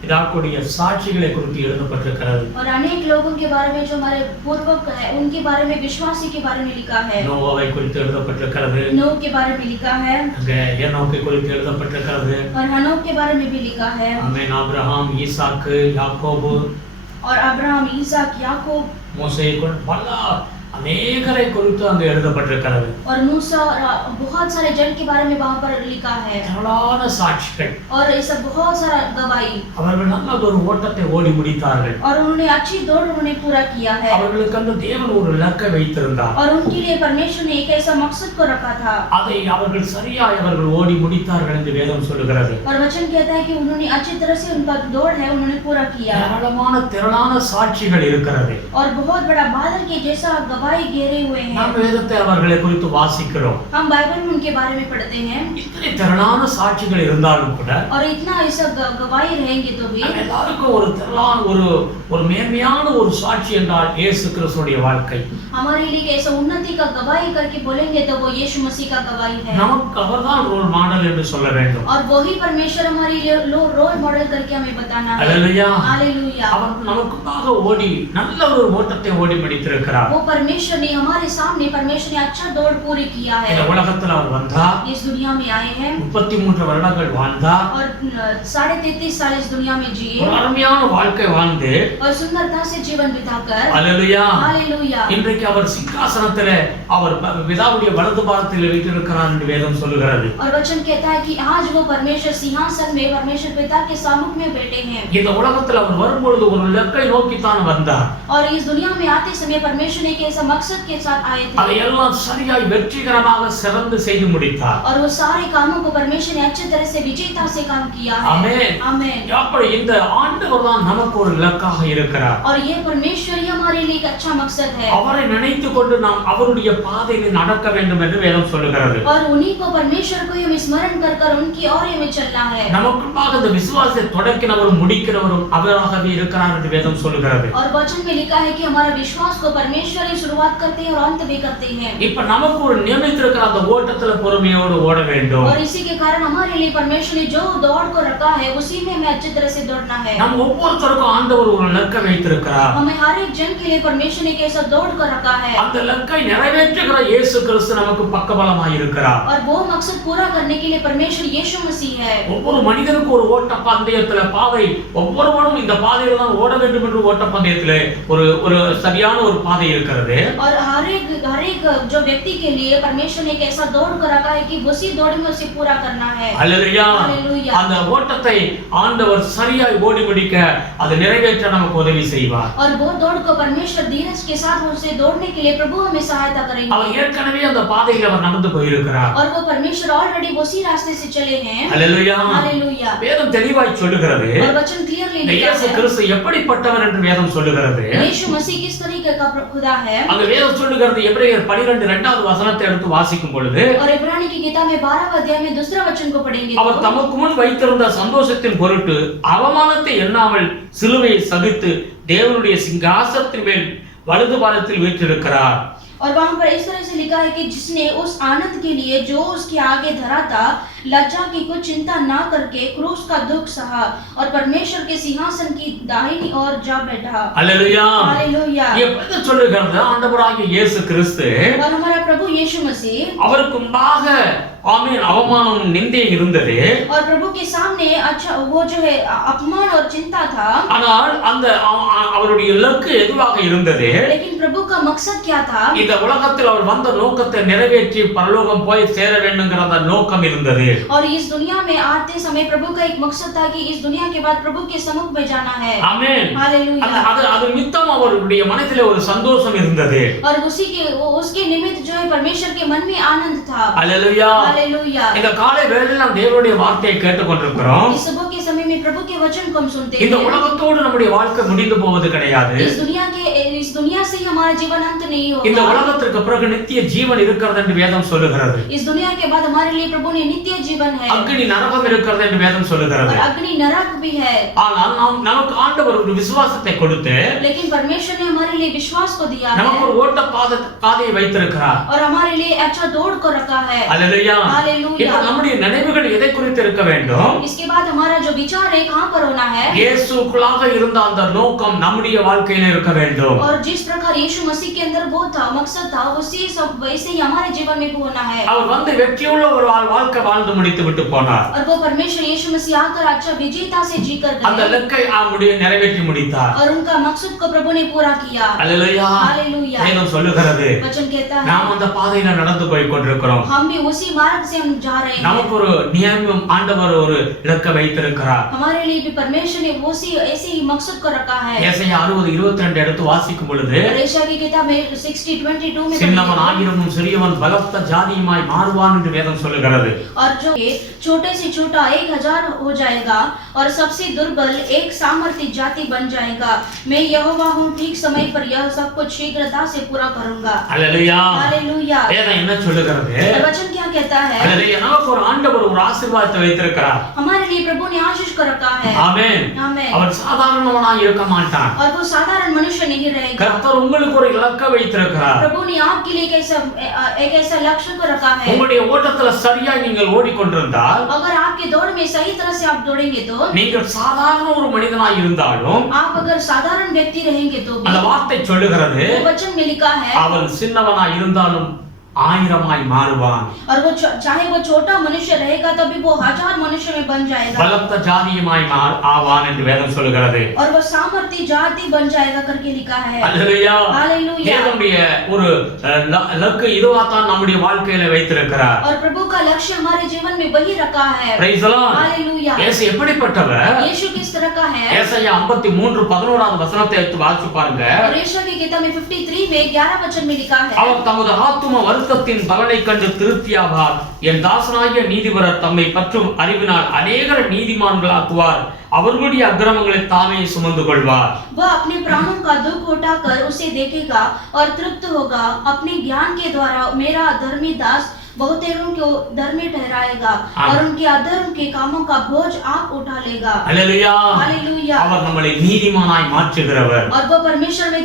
பிதாக்களுடைய சாட்சிகளை குறித்து எழுதப்பட்டிருக்கிறது. और अनेक लोगों के बारे में जो हमारे पूर्वक है उनके बारे में, विश्वासी के बारे में लिखा है। நோவாவை குறித்து எழுதப்பட்டிருக்கிறது. नूह के बारे में लिखा है அங்கே ஏனோக்கை குறித்து எழுதப்பட்டிருக்கிறது. और हनोक के बारे में भी लिखा है। ஆமென். ஆபிரகாம், ஈசாக்கு, யாக்கோபு, और अब्राहम, ईसाक, याकूब மோசே பல अनेकரை குறித்து அங்கே எழுதப்பட்டிருக்கிறது. और मूसा और बहुत सारे जन के बारे में वहां पर लिखा है திரளான சாட்சிகள். और ऐसा बहुत सारा गवाही। அவர்கள் நல்ல ஒரு ஓட்டத்தை ஓடி முடித்தார்கள். और उन्होंने अच्छी दौड़ उन्होंने पूरा किया है அவர்களுக்கு அந்த தேவன் ஒரு இலக்கை வைத்திருந்தார். और उनके लिए परमेश्वर ने एक ऐसा मकसद को रखा था। அதை அவர்கள் சரியாய் அவர்கள் ஓடி முடித்தார்கள் என்று வேதம் சொல்லுகிறது. और वचन कहता है कि उन्होंने अच्छी तरह से उनका दौड़ है उन्होंने पूरा किया। ஏராளமான திரளான சாட்சிகள் இருக்கிறது. और बहुत बड़ा बादल के जैसा गवाही घेरे हुए हैं। நாம் வேதத்தை அவர்களை குறித்து வாசிக்கிறோம். हम बाइबल में उनके बारे में पढ़ते हैं। இத்தனை திரளான சாட்சிகள் இருந்தாலும் கூட और इतना ऐसा गवाही रहेंगे तो भी எல்லாருக்கும் ஒரு திரளான ஒரு மேன்மையான ஒரு சாட்சி என்றால் இயேசு கிறிஸ்துவுடைய வாழ்க்கை. हमारे लिए ऐसा उन्नति का गवाही करके बोलेंगे तो वो यीशु मसीह का गवाही है। நமக்கு அவர்தான் ரோல் மாடல் என்று சொல்ல வேண்டும். और वही परमेश्वर हमारे लिए रोल मॉडल करके हमें बताना है। அல்லேலூயா. हालेलुया। அவர் நமக்காக ஓடி நல்ல ஒரு ஓட்டத்தை ஓடி முடித்திருக்கிறார். वो परमेश्वर ने हमारे सामने परमेश्वर ने अच्छा दौड़ पूरी किया है। இந்த உலகத்தில் அவர் வந்தார். इस दुनिया में आए हैं 33 வருடங்கள் வாழ்ந்தார். और 33.5 साल इस दुनिया में जिए ஒரு அருமையான வாழ்க்கை வாழ்ந்து और सुंदरता से जीवन बिताकर அல்லேலூயா हालेलुया இன்றைக்கு அவர் சிங்காசனத்திலே அவர் பிதாவுடைய வலது பாரத்தில் வீற்றிருக்கிறார் என்று வேதம் சொல்லுகிறது. और वचन कहता है कि आज वो परमेश्वर सिंहासन में परमेश्वर पिता के सम्मुख में बैठे हैं। இந்த உலகத்தில் அவர் வரும்பொழுது ஒரு இலக்கை நோக்கி தான் வந்தார். और इस दुनिया में आते समय परमेश्वर ने एक ऐसा ऐसा मकसद के साथ आए थे அதையெல்லாம் சரியாய் வெற்றிகரமாக சிறந்து செய்து முடித்தார். और वो सारे कामों को परमेश्वर ने अच्छी तरह से विजेता से काम किया है। ஆமென். आमेन। அப்படி இந்த ஆண்டவர் தான் நமக்கு ஒரு இலக்காக இருக்கிறார். और ये परमेश्वर ही हमारे लिए एक अच्छा मकसद है அவரை நினைத்துக் கொண்டு நாம் அவருடைய பாதையில் நடக்க வேண்டும் என்று வேதம் சொல்லுகிறது. और उन्हीं को परमेश्वर को हम स्मरण कर कर उनकी ओर हमें चलना है। நமக்குள்ளாக இந்த விசுவாசத்தை தொடக்கினவரும் முடிக்கிறவரும் அவராகவே இருக்கிறார் என்று வேதம் சொல்லுகிறது. और वचन में लिखा है कि हमारा विश्वास को परमेश्वर ही शुरुआत करते हैं और अंत भी करते हैं। இப்ப நமக்கு ஒரு நியமித்திருக்கிற அந்த ஓட்டத்துல பொறுமையோடு ஓட வேண்டும். और इसी के कारण हमारे लिए परमेश्वर ने जो दौड़ को रखा है उसी में हमें अच्छी तरह से दौड़ना है। நம்ம ஒவ்வொருத்தருக்கும் ஆண்டவர் ஒரு இலக்கை வைத்திருக்கிறார். हमें हर एक जन के लिए परमेश्वर ने कैसा दौड़ कर रखा है அந்த இலக்கை நிறைவேற்றுகிற இயேசு கிறிஸ்து நமக்கு பக்கபலமாய் இருக்கிறார். और वो मकसद पूरा करने के लिए परमेश्वर यीशु मसीह है। ஒவ்வொரு மனிதனுக்கும் ஒரு ஓட்ட பந்தயத்துல பாதை, ஒவ்வொருவரும் இந்த பாதையில தான் ஓட வேண்டும் என்று ஓட்ட பந்தயத்திலே ஒரு சரியான ஒரு பாதை இருக்கிறது. और हर एक जो व्यक्ति के लिए परमेश्वर ने कैसा दौड़ कर रखा है कि उसी दौड़ में उसे पूरा करना है। அல்லேலூயா. हालेलुया। அந்த ஓட்டத்தை ஆண்டவர் சரியாய் ஓடி முடிக்க அதை நிறைவேற்ற நமக்கு உதவி செய்வார். और वो दौड़ को परमेश्वर धीरज के साथ उसे दौड़ने के लिए प्रभु हमें सहायता करेंगे। அவர் ஏற்கனவே அந்த பாதையில் அவர் நடந்து போயிருக்கிறார். और वो परमेश्वर ऑलरेडी उसी रास्ते से चले हैं। அல்லேலூயா. हालेलुया। வேதம் தெளிவாய் சொல்லுகிறது. और वचन क्लियरली लिखा இயேசு है கிறிஸ்து எப்படிப்பட்டவர் என்று வேதம் சொல்லுகிறது. यीशु मसीह किस तरीके का खुदा है। அங்க வேதம் சொல்லுகிறது எபிரேயர் 12 வசனத்தை எடுத்து வாசிக்கும் பொழுது और इब्रानी की किताब में 12 अध्याय में दूसरा वचन को पढ़ेंगे அவர் தமக்கு முன் வைத்திருந்த சந்தோஷத்தின் பொருட்டு அவமானத்தை எண்ணாமல் சிலுவையை சகித்து தேவனுடைய சிங்காசனத்தின் மேல் வலது பாதத்தில் வீற்றிருக்கிறார். और वहां पर इस तरह से लिखा है कि जिसने उस आनंद के लिए जो उसके आगे धरा था लज्जा की कुछ चिंता ना करके क्रूस का दुख सहा और परमेश्वर के सिंहासन की दाहिनी ओर जा बैठा। அல்லேலூயா. हालेलुया। எப்ப சொல்லுகிறது ஆண்டவராகிய இயேசு கிறிஸ்து और हमारा प्रभु यीशु मसीह அவருக்கு முன்பாக ஆமென் அவமானம் நிந்தை இருந்தது. और प्रभु के सामने अच्छा वो जो है अपमान और चिंता था ஆனால் அந்த அவருடைய இலக்கு எதுவாக இருந்தது. लेकिन प्रभु का मकसद क्या था। இந்த உலகத்தில் அவர் வந்த நோக்கத்தை நிறைவேற்றி பரலோகம் போய் சேர வேண்டும்ங்கற அந்த நோக்கம் இருந்தது. और इस दुनिया में आते समय प्रभु का एक मकसद था कि इस दुनिया के बाद प्रभु के सम्मुख में जाना है। ஆமென். हालेलुया। அது நிமித்தம் அவருடைய மனதிலே ஒரு சந்தோஷம் இருந்தது. और उसके निमित्त जो है परमेश्वर के मन में आनंद था। அல்லேலூயா. हालेलुया। இந்த காலை வேளையில் நாம் தேவனுடைய வார்த்தையை கேட்டுக்கொண்டிருக்கிறோம். इस सुबह के समय में प्रभु के वचन को हम सुनते இந்த हैं। உலகத்தோடு நம்முடைய வாழ்க்கை முடிந்து போவது கிடையாது. इस दुनिया से ही हमारा जीवन अंत नहीं இந்த होगा। உலகத்திற்கு பிறகு நித்திய ஜீவன் இருக்கிறது என்று வேதம் சொல்லுகிறது. इस दुनिया के बाद हमारे लिए प्रभु ने नित्य जीवन है அக்னி நரகம் இருக்கிறது என்று வேதம் சொல்லுகிறது. और अग्नि नरक भी है। ஆனால் நமக்கு ஆண்டவர் ஒரு விசுவாசத்தை கொடுத்து लेकिन परमेश्वर ने हमारे लिए विश्वास को दिया है நமக்கு ஒரு ஓட்ட பாதையை வைத்திருக்கிறார். और हमारे लिए अच्छा दौड़ को रखा है। அல்லேலூயா. हालेलुया। இப்போ நம்முடைய நினைவுகள் எதை குறித்து இருக்க வேண்டும். इसके बाद हमारा जो विचार है कहां पर होना है। இயேசுக்குள்ளாக இருந்த அந்த நோக்கம் நம்முடைய வாழ்க்கையில இருக்க வேண்டும். और जिस प्रकार यीशु मसीह के अंदर वो था मकसद था उसी सब वैसे ही हमारे जीवन में भी होना है। அவர் வந்து வெற்றியுள்ள ஒரு வாழ்க்கை வாழ்ந்து முடித்து விட்டு போனார். और वो परमेश्वर यीशु मसीह आकर अच्छा विजेता से जीकर அந்த गए இலக்கை நிறைவேற்றி முடித்தார். और उनका मकसद को प्रभु ने पूरा किया। அல்லேலூயா. हालेलुया। வேதம் சொல்லுகிறது वचन कहता है நாம் அந்த பாதையில நடந்து போய் கொண்டிருக்கிறோம். हम भी उसी मार्ग से हम जा रहे हैं। நமக்கு ஒரு நியமம் ஆண்டவர் ஒரு இலக்கை வைத்திருக்கிறார். हमारे लिए भी परमेश्वर ने उसी ऐसे ही मकसद को रखा है। ஏசாயா 60:22 எடுத்து வாசிக்கும் பொழுது यशायाह की किताब में 60:22 में சின்னவன் ஆயிரமும் சிறியவன் பலத்த ஜாதியுமாய் மாறுவான் என்று வேதம் சொல்லுகிறது. और जो छोटे से छोटा 1000 हो जाएगा और सबसे दुर्बल एक सामर्थ्य जाति बन जाएगा। मैं यहोवा हूँ, ठीक समय पर यह सब कुछ शीघ्रता से पूरा करूंगा। அல்லேலூயா. हालेलुया। வேதம் என்ன சொல்லுகிறது. और वचन क्या कहता है। அல்லேலூயா. நமக்கு ஒரு ஆண்டவர் ஒரு ஆசீர்வாதத்தை வைத்திருக்கிறார். हमारे लिए प्रभु ने आशीष को रखा है। ஆமென். आमेन। அவர் சாதாரணமாய் இருக்க மாட்டார். और वो साधारण मनुष्य नहीं रहेगा। கர்த்தர் உங்களுக்கு ஒரு இலக்கை வைத்திருக்கிறார். प्रभु ने आपके लिए एक ऐसा लक्ष्य को रखा है। உங்களுடைய ஓட்டத்துல சரியாய் நீங்கள் ஓடிக்கொண்டிருந்தால் अगर आपके दौड़ में सही तरह से आप दौड़ेंगे तो நீங்கள் சாதாரண ஒரு மனிதனாய் இருந்தாலும் आप अगर साधारण व्यक्ति रहेंगे तो भी அந்த வார்த்தை சொல்லுகிறது वो वचन में लिखा है அவன் சின்னவனாய் இருந்தாலும் ஆயிரமாய் மாறுவான். और वो चाहे वो छोटा मनुष्य रहेगा तभी वो 1000 मनुष्य में बन जाएगा. பலத்த ஜாதியுமாய் ஆவான் என்று வேதம் சொல்கிறது. और वो सामर्थी जाति बन जाएगा करके लिखा है. அல்லேலூயா. हालेलुया. தேவனுடைய ஒரு லக்கு இதுவாதான் நம்முடைய வாழ்க்கையில வைத்திருக்கிறார். और प्रभु का लक्ष्य हमारे जीवन में वही रखा है. Praise the Lord. हालेलुया. இயேசு எப்படிப்பட்டவர்? यीशु किस तरह का है? ஏசாயா 53:11வது வசனத்தை எடுத்து வாசிச்சு பாருங்க. और यशायाह की किताब में 53 में 11 वचन में लिखा है. அவர் தமது ஆத்தும வருத்தத்தின் பலனை கண்டு திருப்தியாவார். என் தாசனாகிய நீதிபரர் தம்மை பற்றும் அறிவினால் அநேகரை நீதிமான்களாக்குவார். அவர்களுடைய அக்கிரமங்களை தாமே சுமந்து கொள்வார். वह अपने प्राणों का दुख उठाकर उसे देखेगा और तृप्त होगा. अपने ज्ञान के द्वारा मेरा धर्मी दास बहुतेरों को धर्मी ठहराएगा और उनके अधर्म के कामों का बोझ आप उठा लेगा. हालेलुया. हालेलुया. அவர் நம்மை நீதிமானாய் மாற்றுகிறவர். और वो परमेश्वर में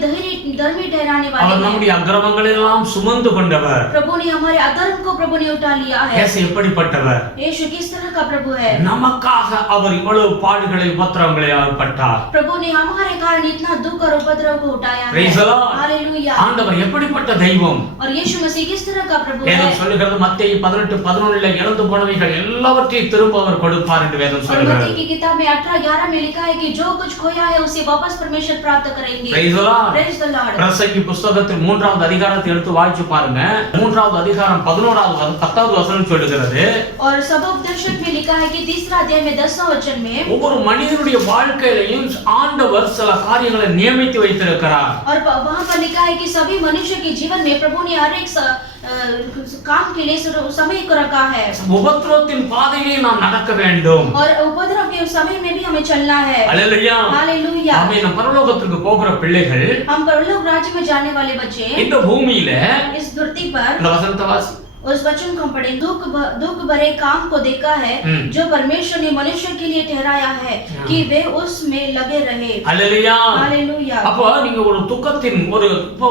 धर्मी ठहराने वाले அவர் हैं. நம்முடைய அக்கிரமங்களை எல்லாம் சுமந்து கொண்டவர். प्रभु ने हमारे अधर्म को प्रभु ने उठा लिया है. இயேசு எப்படிப்பட்டவர்? यीशु किस तरह का प्रभु है? நமக்காக அவர் இவ்வளவு பாடுகளை உபத்திரவங்களை அவர் பட்டார். प्रभु ने हमारे कारण इतना दुख और उपद्रव को उठाया है. Praise the Lord. हालेलुया. ஆண்டவர் எப்படிப்பட்ட தெய்வம்? और यीशु मसीह किस तरह का प्रभु है? வேதம் சொல்லுகிறது மத்தேயு 18:11 இழந்து போனவைகள் எல்லாவற்றையும் திரும்ப அவர் கொடுப்பார் என்று வேதம் और சொல்லுகிறது. मत्ती की किताब में 18:11 में लिखा है कि जो कुछ खोया है उसे वापस परमेश्वर प्राप्त करेंगे. Praise the Lord. Praise the Lord. பிரசங்கி புத்தகத்தில் 3வது அதிகாரத்தை எடுத்து வாசிச்சு பாருங்க. 3வது அதிகாரம் 11வது 10வது வசனம் சொல்லுகிறது. और सबोपदेशक में लिखा है कि 3रा अध्याय में 10वां वचन में ஒவ்வொரு மனிதனுடைய வாழ்க்கையிலும் ஆண்டவர் சில காரியங்களை நியமித்து வைத்திருக்கிறார். और वहां पर लिखा है कि सभी मनुष्य के जीवन में प्रभु ने हर एक काम के लिए समय को रखा है. உபத்திரவத்தின் பாதையிலே நாம் நடக்க வேண்டும். और उपद्रव के समय में भी हमें चलना है. அல்லேலூயா. हालेलुया. ஆமென். நம்ம பரலோகத்துக்கு போகிற பிள்ளைகள் हम परलोक राज्य में जाने वाले बच्चे இந்த பூமியில इस धरती पर இந்த வசனத்தை வாசி. उस वचन को पढ़ें. दुख भरे काम को देखा है जो परमेश्वर ने मनुष्य के लिए ठहराया है कि वे उसमें लगे रहे. அல்லேலூயா. हालेलुया. அப்போ நீங்க ஒரு துக்கத்தின் ஒரு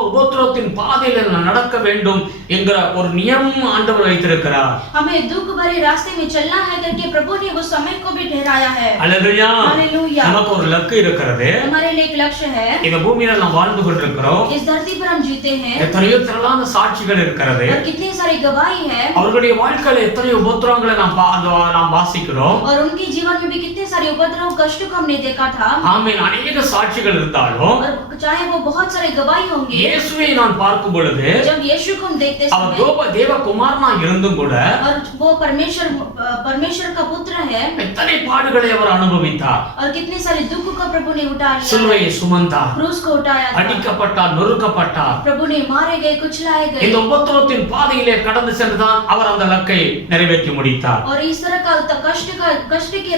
உபத்திரவத்தின் பாதையில நடக்க வேண்டும் என்கிற ஒரு நியமம் ஆண்டவர் வைத்திருக்கிறார். हमें दुख भरे रास्ते में चलना है करके प्रभु ने उस समय को भी ठहराया है. அல்லேலூயா. हालेलुया. நமக்கு ஒரு லக்கு இருக்கிறது. हमारे लिए एक लक्ष्य है. இந்த பூமியில நாம் வாழ்ந்து கொண்டிருக்கிறோம். इस धरती पर हम जीते हैं. எத்தனையோ திரளான சாட்சிகள் இருக்கிறது. और कितने सारे गवाही है. அவர்களுடைய வாழ்க்கையில எத்தனையோ உபத்திரவங்களை நாம் வாசிக்கிறோம். और उनके जीवन में भी कितने सारे उपद्रव कष्ट को हमने देखा था. ஆமென். अनेक சாட்சிகள் இருந்தாலும் और चाहे वो बहुत सारे गवाही होंगे. இயேசுவை நான் பார்க்கும் பொழுது जब यीशु को हम देखते அவர் समय தேவகுமாரனா இருந்தும் கூட और वो परमेश्वर का पुत्र है. எத்தனை பாடுகளை அவர் அனுபவித்தார். और कितने सारे दुख को प्रभु ने उठा लिया. சிலுவையை சுமந்தார். क्रूस को उठाया था. அடிக்கப்பட்டார், நொறுக்கப்பட்டார். प्रभु ने मारे गए, कुचलाए गए. இந்த உபத்திரவத்தின் பாதையிலே கடந்து சென்றுதான் அவர் அந்த லக்கை நிறைவேற்றி முடித்தார். और इस तरह का कष्ट के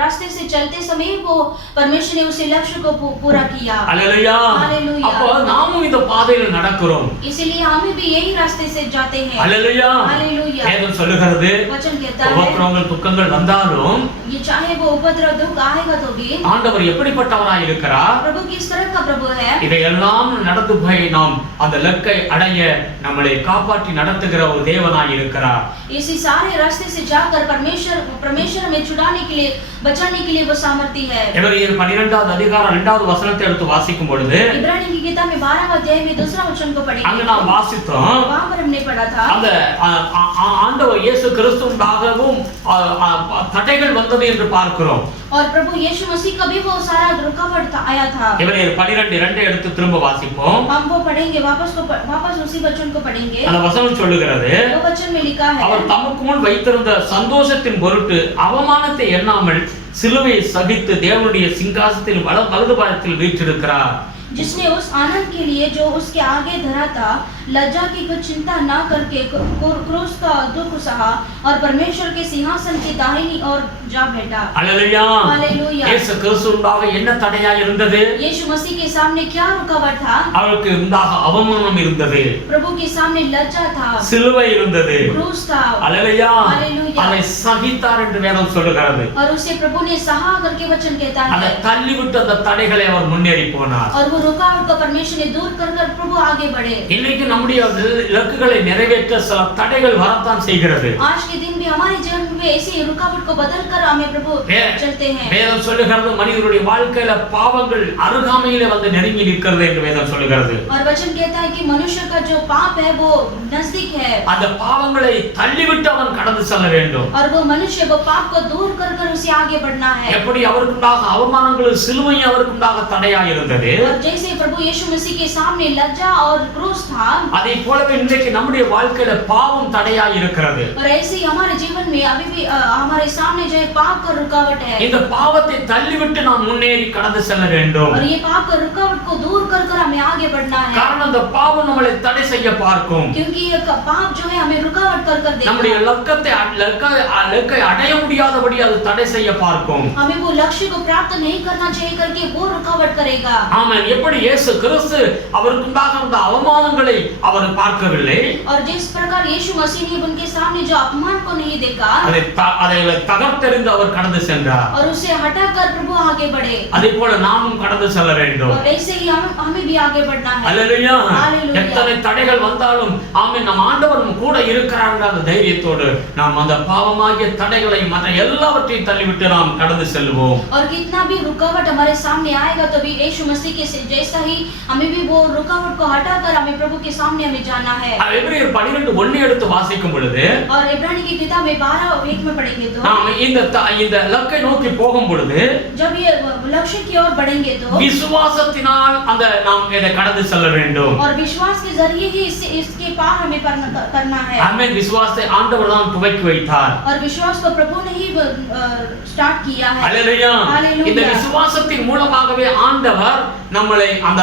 रास्ते से चलते समय वो परमेश्वर ने उस लक्ष्य को पूरा किया. அல்லேலூயா. हालेलुया. அப்போ நாமும் இந்த பாதையில நடக்கிறோம். इसलिए हमें भी यही रास्ते से जाते हैं. அல்லேலூயா. हालेलुया. வேதம் சொல்லுகிறது वचन कहता है உபத்திரவங்கள் துக்கங்கள் வந்தாலும் ये चाहे वो उपद्रव दुख आएगा तो भी ஆண்டவர் எப்படிப்பட்டவராய் இருக்கிறார்? प्रभु किस तरह का प्रभु है. இதையெல்லாம் நடந்து போய் நாம் அந்த லக்கை அடைய நம்மளை காப்பாற்றி நடத்துகிற ஒரு தேவனாய் இருக்கிறார். इसी सारे रास्ते से जाकर परमेश्वर हमें छुड़ाने के लिए बचाने के लिए वो सामर्थी है. எபிரேயர் 12வது அதிகாரம் 2வது வசனத்தை எடுத்து வாசிக்கும் பொழுது इब्रानी की किताब में 12वां अध्याय में 2रा वचन को அங்க पढ़ेंगे. நாம் வாசித்தோம். वहां पर हमने पढ़ा था அந்த ஆண்டவர் இயேசு கிறிஸ்துவுக்காகவும் தடைகள் வந்தது என்று பார்க்கிறோம். और प्रभु यीशु मसीह का भी वो सारा रुकावट आया था. எபிரேயர் 12:2 எடுத்து திரும்ப வாசிப்போம். हम वो पढ़ेंगे, वापस उसी वचन को पढ़ेंगे. அந்த வசனம் சொல்லுகிறது वो वचन में लिखा है அவர் தமக்கு முன் வைத்திருந்த சந்தோஷத்தின் பொருட்டு அவமானத்தை எண்ணாமல் சிலுவையை சகித்து தேவனுடைய சிங்காசனத்தில் வலது பாகத்தில் வீற்றிருக்கிறார். जिसने उस आनंद के लिए जो उसके आगे धरा था लज्जा की कुछ चिंता न करके क्रूस का दुख सहा और परमेश्वर के सिंहासन की दाहिनी ओर जा बैठा. அல்லேலூயா. हालेलुया. இயேசு கிறிஸ்துவுக்காக என்ன தடையா இருந்தது? यीशु मसीह के सामने क्या रुकावट था. அவருக்கு முன்பாக அவமானம் இருந்தது. प्रभु के सामने लज्जा था. சிலுவை இருந்தது. क्रूस था. அல்லேலூயா. हालेलुया. அதை சகித்தார் என்று வேதம் சொல்லுகிறது. और उसे प्रभु ने सहा करके वचन कहता அதை है. தள்ளிவிட்டு அந்த தடைகளை அவர் முன்னேறி போனார். और वो रुकावट को परमेश्वर ने दूर कर प्रभु आगे बढ़े. இன்னைக்கு நம்முடைய இலக்குகளை நிறைவேற்ற சில தடைகள் வரத்தான் செய்கிறது. आज के दिन भी हमारे जीवन में ऐसी रुकावट को बदल कर हमें प्रभु चलते हैं। வேதம் சொல்லுகிறது மனிதனுடைய வாழ்க்கையில பாவங்கள் அருகாமையிலே வந்து நெருங்கி நிற்கிறது என்று வேதம் சொல்லுகிறது. और वचन कहता है कि मनुष्य का जो पाप है वो नजदीक है। அந்த பாவங்களை தள்ளிவிட்டு அவன் கடந்து செல்ல வேண்டும். और वो मनुष्य वो पाप को दूर कर कर उसे आगे बढ़ना है। எப்படி அவருக்குண்டாக அவமானங்களும் சிலுவையும் அவருக்குண்டாக தடையா இருந்தது, और जैसे प्रभु यीशु मसीह के सामने लज्जा और क्रूस था, அதே போலவே இன்றைக்கு நம்முடைய வாழ்க்கையில பாவம் தடையா இருக்கிறது. और ऐसे ही हमारे जीवन में अभी भी हमारे सामने जो पाप का रुकावट है, இந்த பாவத்தை தள்ளிவிட்டு நாம் முன்னேறி கடந்து செல்ல வேண்டும். और ये पाप का रुकावट को दूर कर कर हमें आगे बढ़ना है। காரணம் அந்த பாவம் நம்மளை தடை செய்ய பார்க்கும். क्योंकि ये पाप जो है हमें रुकावट कर कर देगा। நம்முடைய லக்கை அடைய முடியாதபடி அது தடை செய்ய பார்க்கும். हमें वो लक्ष्य को प्राप्त नहीं करना चाहिए करके वो रुकावट करेगा। ஆமென். எப்படி இயேசு கிறிஸ்து அவருக்குண்டாக அந்த அவமானங்களை அவர் பார்க்கவில்லை, और जिस प्रकार यीशु मसीह ने उनके सामने जो अपमान को नहीं देखा, அதை தகர்த்தெறிந்து அவர் கடந்து சென்றார். और उसे हटाकर प्रभु आगे बढ़े, அதே போல நாமும் கடந்து செல்ல வேண்டும். और ऐसे ही हमें भी आगे बढ़ना है। அல்லேலூயா. ஹalleluya. எத்தனை தடைகள் வந்தாலும் ஆமென் நம் ஆண்டவர் கூட இருக்கிறார் அந்த தைரியத்தோடு நாம் அந்த பாவமாகிய தடைகளை மற்ற எல்லாவற்றையும் தள்ளிவிட்டு நாம் கடந்து செல்வோம். और कितना भी रुकावट हमारे सामने आएगा तो भी यीशु मसीह के जैसा ही हमें भी वो रुकावट को हटाकर हमें प्रभु के सामने हमें जाना है। எபிரேயர் 12:1 எடுத்து வாசிக்கும் பொழுது, और इब्रानी की किताब में 12:1 में पढ़ेंगे तो நாம் இந்த லக்கை நோக்கி போகும் பொழுது जब ये लक्ष्य की ओर बढ़ेंगे तो விசுவாசத்தினால் அந்த நாம் இதை கடந்து செல்ல வேண்டும். और विश्वास के जरिए ही इसके पार हमें करना है। ஆமென். விசுவாசத்தை ஆண்டவர் தான் துவக்கி வைத்தார். और विश्वास को प्रभु ने ही स्टार्ट किया है। அல்லேலூயா. ஹalleluya. இந்த விசுவாசத்தின் மூலமாகவே ஆண்டவர் நம்மளை அந்த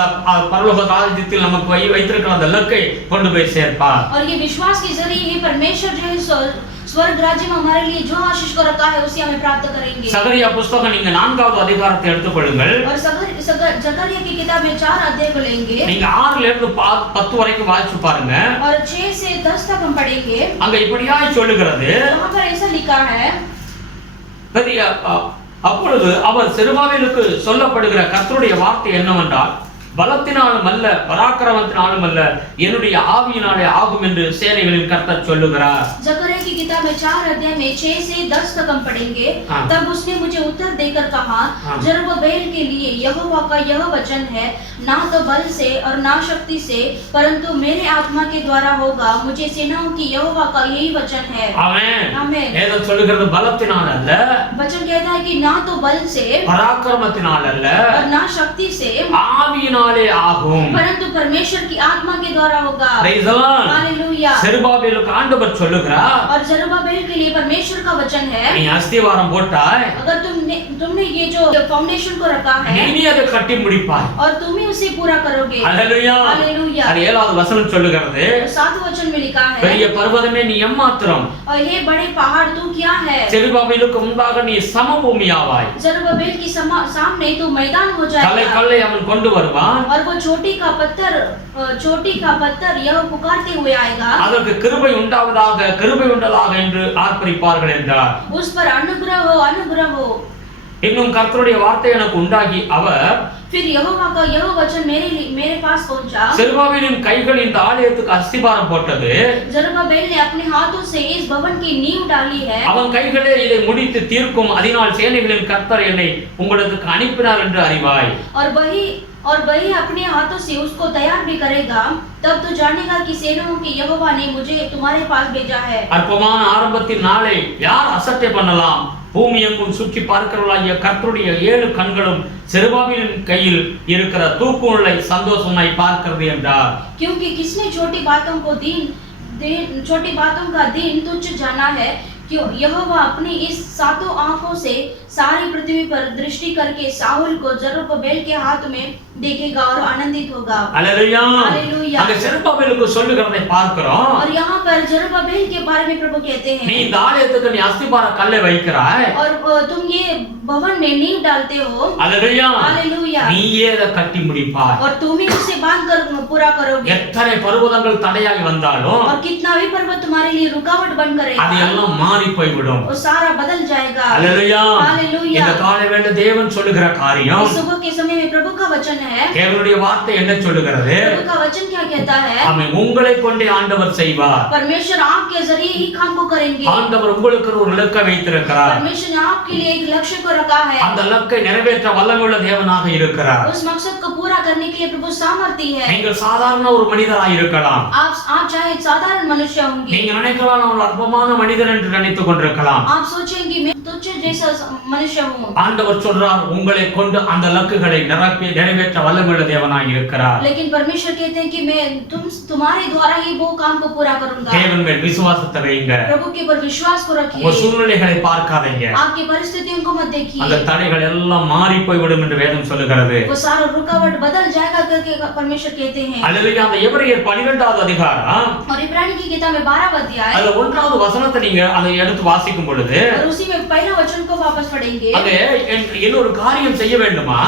பரலோக ராஜ்யத்தில் நமக்கு வைத்திருக்கிற அந்த லக்கை கொண்டு போய் சேர்ப்பார். और ये विश्वास के जरिए ही परमेश्वर जो है स्वर्ग राज्य में हमारे लिए जो आशीष को रखा है उसे हमें प्राप्त करेंगे। சகரியா புத்தகம் நீங்க 4வது அதிகாரத்தை எடுத்துக்கொள்ளுங்கள். और जकरिया की किताब में 4 अध्याय को लेंगे। நீங்க 6ல இருந்து 10 வரைக்கும் வாசிச்சு பாருங்க. और 6 से 10 तक हम पढ़ेंगे। அங்க இப்படியாய் சொல்லுகிறது, वहां पर ऐसा लिखा है, அப்பொழுது அவர் செருபாபேலுக்கு சொல்லப்படுகிற கர்த்தருடைய வார்த்தை என்னவென்றால், பலத்தினாலும் அல்ல பராக்கிரமத்தினாலும் அல்ல என்னுடைய ஆவியினாலே ஆகும் என்று சேனைகளின் கர்த்தர் சொல்லுகிறார். जकरिया की किताब में 4 अध्याय में 6 से 10 तक हम पढ़ेंगे। तब उसने मुझे उत्तर देकर कहा, जरुब्बाबेल के लिए यहोवा का यह वचन है, ना तो बल से और ना शक्ति से परंतु मेरे आत्मा के द्वारा होगा। मुझे सेनाओं की यहोवा का यही वचन है। ஆமென். आमीन। ஏதோ சொல்லுகிறது பலத்தினால் அல்ல, वचन कहता है कि ना तो बल से பராக்கிரமத்தினால் அல்ல, और ना शक्ति से ஆவியினாலே ஆகும், परंतु परमेश्वर की आत्मा के द्वारा होगा। Praise the Lord. हालेलुया। செருபாபேலுக்கு ஆண்டவர் சொல்லுகிறார், और जरुब्बाबेल के लिए परमेश्वर का वचन है, நீ அஸ்திவாரம் போட்டாய், अगर तुमने ये जो फाउंडेशन को रखा है நீ அதை கட்டி முடிப்பாய். और तुम ही उसे पूरा करोगे। ஹalleluya. हालेलुया। அது 7வது வசனம் சொல்லுகிறது, 7वें वचन में लिखा है, பெரிய பர்வதமே நீ எம்மாத்திரம், और हे बड़े पहाड़ तू क्या है। செருபாபேலுக்கு முன்பாக நீ சமபூமியாவாய். जरुब्बाबेल की सामने तू मैदान हो जाएगा। கல்லை அவன் கொண்டு வருவான், और वो चोटी का पत्थर यह पुकारते हुए आएगा, அதற்கு கிருபை உண்டாவதாக என்று ஆர்ப்பரிப்பார்கள் என்றார். उस पर अनुग्रह हो। இன்னும் கர்த்தருடைய வார்த்தை எனக்கு உண்டாகி அவர், फिर यहोवा का यह वचन मेरे पास पहुंचा। செருபாபேலின் கைகள் இந்த ஆலயத்துக்கு அஸ்திபாரம் போட்டது, जरुब्बाबेल ने अपने हाथों से इस भवन की नींव डाली है। அவன் கைகளே இதை முடித்து தீர்க்கும், அதனால் சேனைகளின் கர்த்தர் என்னை உங்களுக்கு அனுப்பினார் என்று அறிவாய். और वही अपने हाथों से उसको तैयार भी करेगा, तब तो जानेगा कि सेनाओं के यहोवा ने मुझे तुम्हारे पास भेजा है। அற்பமான ஆரம்பத்தின் நாளை யார் அசட்டை பண்ணலாம்? பூமி எங்கும் சுற்றி பார்க்கிறவர்களாகிய கர்த்தருடைய 7 கண்களும் செருபாபேலின் கையில் இருக்கிற தூக்குமுள்ளை சந்தோஷமாய் பார்க்கிறது என்றார். क्योंकि किसने छोटी बातों का दिन तुच्छ जाना है, क्यों यहोवा अपनी इस 7 आंखों से सारी पृथ्वी पर दृष्टि करके साहुल को जरुब्बाबेल के हाथ में देखेगा और आनंदित होगा। हालेलुया। हालेलुया। அங்க செருபாபேலுக்கு சொல்லுகிறதை பார்க்கிறோம். और यहाँ पर जरुब्बाबेल के बारे में प्रभु कहते हैं, நீ இந்த ஆலயத்துக்கு நீ அஸ்திபார கல்லை வைக்கிறாய், और तुम ये भवन में नींव डालते हो। हालेलुया। हालेलुया। நீயே அதை கட்டி முடிப்பாய். और तुम ही उसे बांधकर पूरा करोगे। எத்தனை பர்வதங்கள் தடையாகி வந்தாலும் और कितना भी पर्वत तुम्हारे लिए रुकावट बनकर रहेगा, அதெல்லாம் மாறி போய்விடும். वो सारा बदल जाएगा। அல்லேலூயா. हालेलुया। இந்த காலை வேளை தேவன் சொல்லுகிற காரியம், इस सुबह के समय में प्रभु का वचन है। தேவனுடைய வார்த்தை என்ன சொல்லுகிறது? प्रभु का वचन क्या कहता है? ஆமென். உங்களை கொண்டே ஆண்டவர் செய்வார். परमेश्वर आपके जरिए ही काम को करेंगे। ஆண்டவர் உங்களுக்கு ஒரு இலக்கை வைத்திருக்கிறார். परमेश्वर ने आपके लिए एक लक्ष्य को रखा है। அந்த இலக்கை நிறைவேற்ற வல்லமையுள்ள தேவனாக இருக்கிறார். उस मकसद को पूरा करने के लिए प्रभु सामर्थ्य है। நீங்கள் சாதாரண ஒரு மனிதராக இருக்கலாம். आप चाहे साधारण मनुष्य होंगे। நீங்க நினைக்கலாம் நான் ஒரு அற்பமான மனிதர் என்று நினைத்துக் கொண்டிருக்கலாம். आप सोचेंगे मैं तुच्छ जैसा मनुष्य हूँ। ஆண்டவர் சொல்றார் உங்களை கொண்டு அந்த இலக்குகளை நிறைவேற்ற வல்லமையுள்ள தேவனாக இருக்கிறார். लेकिन परमेश्वर कहते हैं कि मैं तुम्हारे द्वारा ही वो काम को पूरा करूंगा। தேவன் மேல் விசுவாசத்தை வைங்க. प्रभु के ऊपर विश्वास को रखिए। உங்க சூழ்நிலைகளை பார்க்காதீங்க. आपकी परिस्थितियों को मत देखिए। அந்த தடைகள் எல்லாம் மாறி போய்விடும் என்று வேதம் சொல்லுகிறது. वो सारा रुकावट बदल जाएगा करके परमेश्वर कहते हैं। அல்லேலூயா. அந்த எபிரேயர் 12வது அதிகாரம் और इब्रानी की किताब में 12वां अध्याय அதுல 1வது வசனத்தை நீங்க அதை எடுத்து வாசிக்கும் பொழுது और उसी में पहला वचन को वापस पढ़ेंगे। அங்கே இன்னொரு காரியம் செய்ய வேண்டுமா?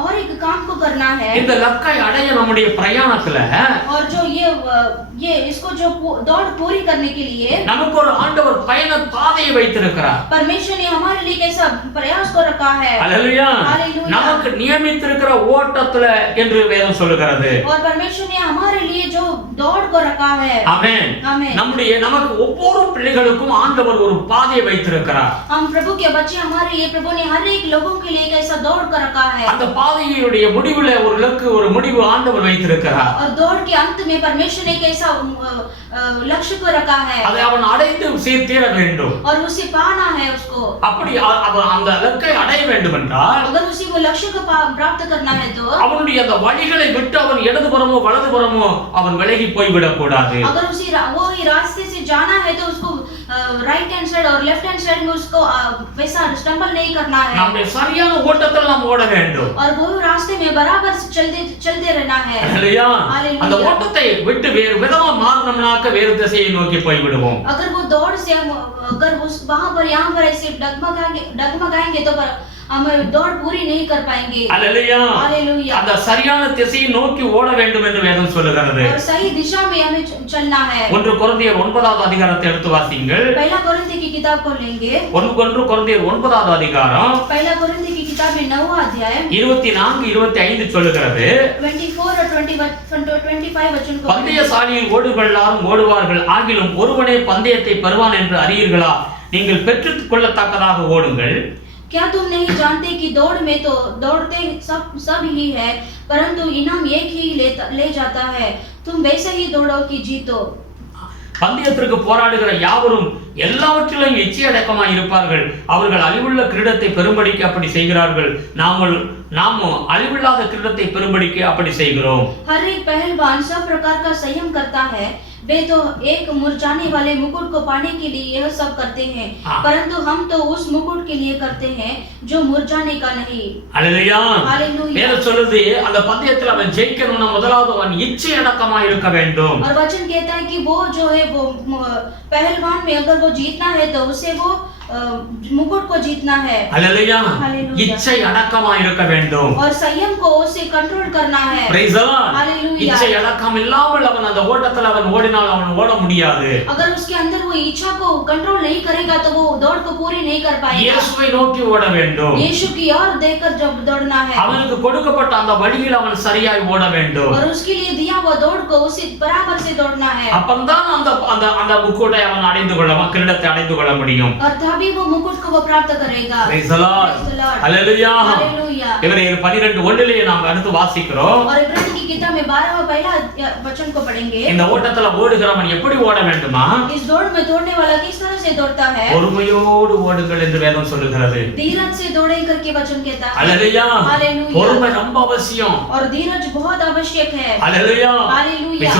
और एक काम को करना है। இந்த இலக்கை அடைய நம்முடைய பிரயாணத்துல और जो ये इसको जो दौड़ पूरी करने के लिए நமக்கு ஒரு ஆண்டவர் பயண பாதையை வைத்திருக்கிறார். परमेश्वर ने हमारे लिए कैसा प्रयास को रखा है। அல்லேலூயா. हालेलुया। நமக்கு நியமித்திருக்கிற ஓட்டத்துல என்று வேதம் சொல்லுகிறது. और परमेश्वर ने हमारे लिए जो दौड़ को रखा है। ஆமென். आमीन। நமக்கு ஒவ்வொரு பிள்ளைகளுக்கும் ஆண்டவர் ஒரு பாதையை வைத்திருக்கிறார். हम प्रभु के बच्चे हमारे लिए प्रभु ने हर एक लोगों के लिए कैसा दौड़ कर रखा है। அந்த பாதையுடைய முடிவுல ஒரு இலக்கு ஒரு முடிவு ஆண்டவர் வைத்திருக்கிறார். और दौड़ के अंत में परमेश्वर ने कैसा लक्ष्य को रखा है। அதை அவன் அடைந்து தீர வேண்டும். और उसे पाना है उसको। அப்படி அவன் அந்த இலக்கை அடைய வேண்டும் என்றால் अगर उसी वो लक्ष्य को प्राप्त करना है तो அவனுடைய அந்த வழிகளை விட்டு அவன் இடதுபுறமோ வலதுபுறமோ அவன் விலகி போய் விடக்கூடாது. अगर उसी वो ही रास्ते से जाना है तो उसको राइट हैंड साइड और लेफ्ट हैंड साइड में उसको वैसा स्टम्बल नहीं करना है। நம்முடைய சரியான ஓட்டத்தில் நாம் ஓட வேண்டும். और वो रास्ते में बराबर चलते रहना है। அல்லேலூயா. அந்த ஓட்டத்தை விட்டு வேறு விதமா மாறினோம்னாக்க வேறு திசையை நோக்கி போய் விடுவோம். अगर वो दौड़ से हम अगर उस वहां पर यहाँ पर ऐसे डगमगाएंगे तो हम दौड़ पूरी नहीं कर पाएंगे। அல்லேலூயா. हालेलुया। அந்த சரியான திசையை நோக்கி ஓட வேண்டும் என்று வேதம் சொல்லுகிறது. और सही दिशा में हमें चलना है। 1 கொரிந்தியர் 9வது அதிகாரத்தை எடுத்து வாசிங்கள். पहला कोरिन्थी की किताब को लेंगे। 1 கொரிந்தியர் 9வது அதிகாரம் पहला कोरिन्थी की किताब में 9वां अध्याय 24 25 சொல்லுகிறது. 24 और 25 वचन को பந்தயசாலையில் ஓடுவெல்லாரும் ஓடுவார்கள், ஆகிலும் ஒருவனே பந்தயத்தை பெறுவான் என்று அறியீர்களா? நீங்கள் பெற்றுக் கொள்ளத்தக்கதாக ஓடுங்கள். क्या तुम नहीं जानते कि दौड़ में तो दौड़ते सब ही है, परंतु इनाम एक ही ले जाता है। तुम वैसे ही दौड़ो कि जीतो। பந்தயத்திற்கு போராடுகிற யாவரும் எல்லாவற்றிலும் இச்சையடக்கமாய் இருப்பார்கள். அவர்கள் அழிவுள்ள கிரீடத்தை பெறும்படிக்கு அப்படி செய்கிறார்கள். நாமோ அழிவில்லாத கிரீடத்தை பெறும்படிக்கு அப்படி செய்கிறோம். हर एक पहलवान सब प्रकार का संयम करता है। वे तो एक मुरझाने वाले मुकुट को पाने के लिए यह सब करते हैं, परंतु हम तो उस मुकुट के लिए करते हैं जो मुरझाने का नहीं। அல்லேலூயா. हालेलुया। வேதம் சொல்லுது அந்த பந்தயத்தில் அவன் ஜெயிக்கணும்னா முதலாவது அவன் இச்சையடக்கமாய் இருக்க வேண்டும். और वचन कहता है कि वो जो है वो पहलवान में अगर वो जीतना है तो उसे वो मुकुट को जीतना है। அல்லேலூயா. हालेलुया। இச்சை அடக்கமாய் இருக்க வேண்டும். और संयम को उसे कंट्रोल करना है। Praise the Lord. हालेलुया। இச்சை அடக்கம் இல்லாமல் அவன் அந்த ஓட்டத்தில் அவன் ஓடினால் அவன் ஓட முடியாது. अगर उसके अंदर वो इच्छा को कंट्रोल नहीं करेगा तो वो दौड़ को पूरी नहीं कर पाएगा। இயேசுவை நோக்கி ஓட வேண்டும். यीशु की ओर देखकर जब दौड़ना है அவனுக்கு கொடுக்கப்பட்ட அந்த வழியில் அவன் சரியாய் ஓட வேண்டும். और उसके लिए दिया हुआ दौड़ को उसी बराबर से दौड़ना है। அப்பந்தான் அந்த அந்த அந்த முக்குட்டை அவன் அடைந்து கொள்ள கிரீடத்தை அடைந்து கொள்ள முடியும். और तभी वो मुकुट को वो प्राप्त करेगा। Praise the Lord. Praise the Lord. Hallelujah. Hallelujah. இவரையர் 12:1 நாம் அடுத்து வாசிக்கிறோம். और इब्रानी की किताब में 12वां पहला वचन को पढ़ेंगे। இந்த ஓட்டத்துல ஓடுகிறவன் எப்படி ஓட வேண்டுமா? इस दौड़ में दौड़ने वाला किस तरह से दौड़ता है? பொறுமையோடு ஓடுங்கள் என்று வேதம் சொல்லுகிறது. धीरज से दौड़े करके वचन कहता है। ஹalleluya. हालेलुया। பொறுமை ரொம்ப அவசியம். और धीरज बहुत आवश्यक है। ஹalleluya. हालेलुया।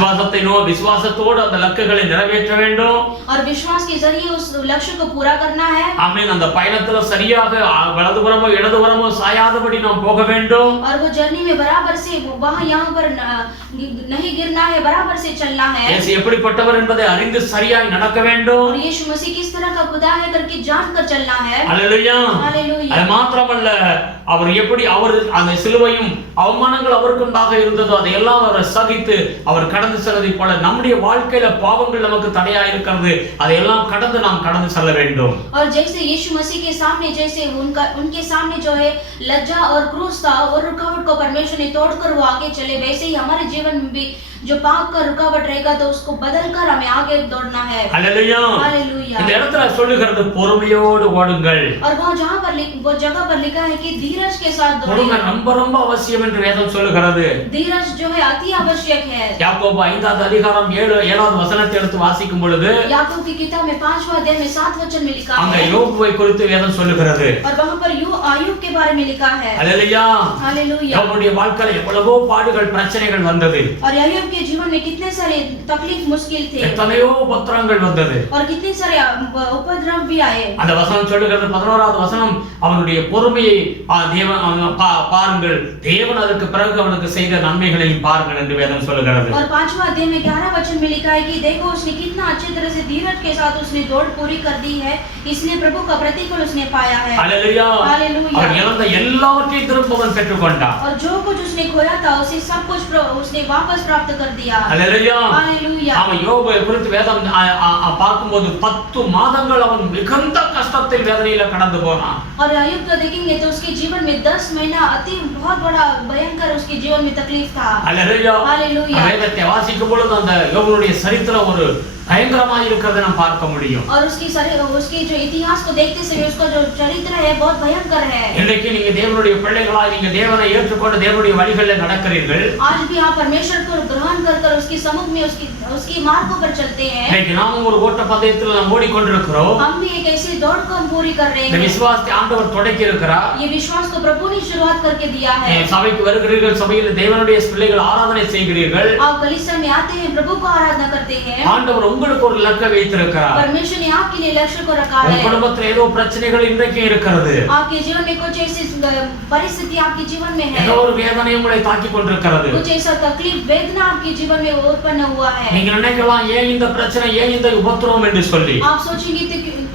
விசுவாசத்தோடு அந்த இலக்குகளை நிறைவேற்ற வேண்டும். और विश्वास के जरिए उस लक्ष्य को पूरा करना करना है ஆமென். அந்த பயணத்துல சரியாக வலதுபுறமோ இடதுபுறமோ சாயாதபடி நாம் போக வேண்டும். और वो जर्नी में बराबर से वहां यहाँ पर नहीं गिरना है, बराबर से चलना है। இயேசு எப்படிப்பட்டவர் என்பதை அறிந்து சரியாய் நடக்க வேண்டும். और यीशु मसीह किस तरह का खुदा है करके जानकर चलना है। அல்லேலூயா. हालेलुया। அது மாத்திரமல்ல, அவர் எப்படி அவர் அந்த சிலுவையும் அவமானங்கள் அவருக்கு உண்டாக இருந்ததோ அதையெல்லாம் அவர் சகித்து அவர் கடந்து செல்வதை போல நம்முடைய வாழ்க்கையில பாவங்கள் நமக்கு தடையா இருக்கிறது, அதையெல்லாம் கடந்து நாம் கடந்து செல்ல வேண்டும். और जैसे यीशु मसीह के सामने जैसे उनके सामने जो है लज्जा और क्रूस था, और रुकावट को परमेश्वर ने तोड़कर वो आगे चले, वैसे ही हमारे जीवन में भी जो पाप का रुकावट रहेगा तो उसको बदलकर हमें आगे दौड़ना है। हालेलुया। हालेलुया। இந்த இடத்துல சொல்லுகிறது பொறுமையோடு ஓடுங்கள். और वो जगह पर लिखा है कि धीरज के साथ பொறுமை दौड़ें। ரொம்ப ரொம்ப அவசியம் என்று வேதம் சொல்லுகிறது. धीरज जो है अति आवश्यक है। யாக்கோபு 5வது அதிகாரம் 7வது வசனத்தை எடுத்து வாசிக்கும் பொழுது याकूब की किताब में 5वां अध्याय में 7 वचन में लिखा அங்க है, யோபுவை குறித்து வேதம் சொல்லுகிறது. और वहां पर अय्यूब के बारे में लिखा है। हालेलुया। हालेलुया। யோபுடைய வாழ்க்கையில் எவ்வளவோ பாடுகள் பிரச்சனைகள் வந்தது. और अय्यूब के जीवन में कितने सारे तकलीफ मुश्किल थे, எத்தனையோ உபத்திரங்கள் வந்தது. और कितने सारे उपद्रव भी आए। அந்த வசனம் சொல்லுகிறது 11வது வசனம், அவனுடைய பொறுமையை தேவன் பாருங்கள், தேவன் அதற்கு பிறகு அவனுக்கு செய்த நன்மைகளை பாருங்கள் என்று வேதம் சொல்லுகிறது. और 5वां अध्याय में 11 वचन में लिखा है कि देखो उसने कितना अच्छी तरह से धीरज के साथ उसने दौड़ पूरी कर दी है, इसलिए प्रभु का प्रतिफल उसने पाया है। हालेलुया। हालेलुया। அவன் இழந்த எல்லாவற்றையும் திரும்ப அவன் பெற்றுக்கொண்டான். और जो कुछ उसने खोया था उसे सब कुछ उसने वापस प्राप्त कर दिया। हालेलुया। हालेलुया। அவன் யோபை குறித்து வேதம் பார்க்கும்போது 10 மாதங்கள் அவன் மிகுந்த கஷ்டத்தில் வேதனையில கடந்து போனான். और अय्यूब को देखेंगे तो उसके जीवन में 10 महीना अति बहुत बड़ा भयंकर उसके जीवन में तकलीफ था। हालेलुया। हालेलुया। வேதத்தை வாசிக்கும் பொழுது அந்த யோபுடைய சரித்திரம் ஒரு பயங்கரமாக இருக்கிறதை நாம் பார்க்க முடியும். और उसकी जो इतिहास को देखते समय उसका जो चरित्र है बहुत भयंकर है। இன்றைக்கு நீங்க தேவனுடைய பிள்ளைகளாய் நீங்க தேவனை ஏற்றுக்கொண்டு தேவனுடைய வழிகளில் நடக்கிறீர்கள். आज भी आप परमेश्वर को ग्रहण कर उसकी सम्मुख में उसकी मार्गों पर चलते हैं। இன்னைக்கு நாமும் ஒரு ஓட்ட பந்தயத்தில் நாம் ஓடிக்கொண்டிருக்கிறோம். हम भी एक ऐसी दौड़ को हम पूरी कर रहे இந்த हैं। விசுவாசத்தை ஆண்டவர் தொடக்கி இருக்கிறார். ये विश्वास को प्रभु ने शुरुआत करके दिया है। சபைக்கு வருகிறீர்கள், சபையில் தேவனுடைய பிள்ளைகள் ஆராதனை செய்கிறீர்கள். आप कलीसिया में आते हैं, प्रभु को आराधना करते हैं। ஆண்டவர் உங்களுக்கு ஒரு இலக்கை வைத்திருக்கிறார். परमेश्वर ने आपके लिए लक्ष्य को रखा உங்க है। குடும்பத்தில் ஏதோ பிரச்சனைகள் இன்றைக்கு இருக்கிறது. आपके जीवन में कुछ ऐसी परिस्थिति आपके जीवन में है, ஏதோ ஒரு வேதனை உங்களை தாக்கி கொண்டிருக்கிறது. कुछ ऐसा तकलीफ वेदना आपके जीवन में उत्पन्न हुआ है। நீங்க நினைக்கலாம் ஏன் இந்த பிரச்சனை, ஏன் இந்த உபத்திரவம் என்று சொல்லி.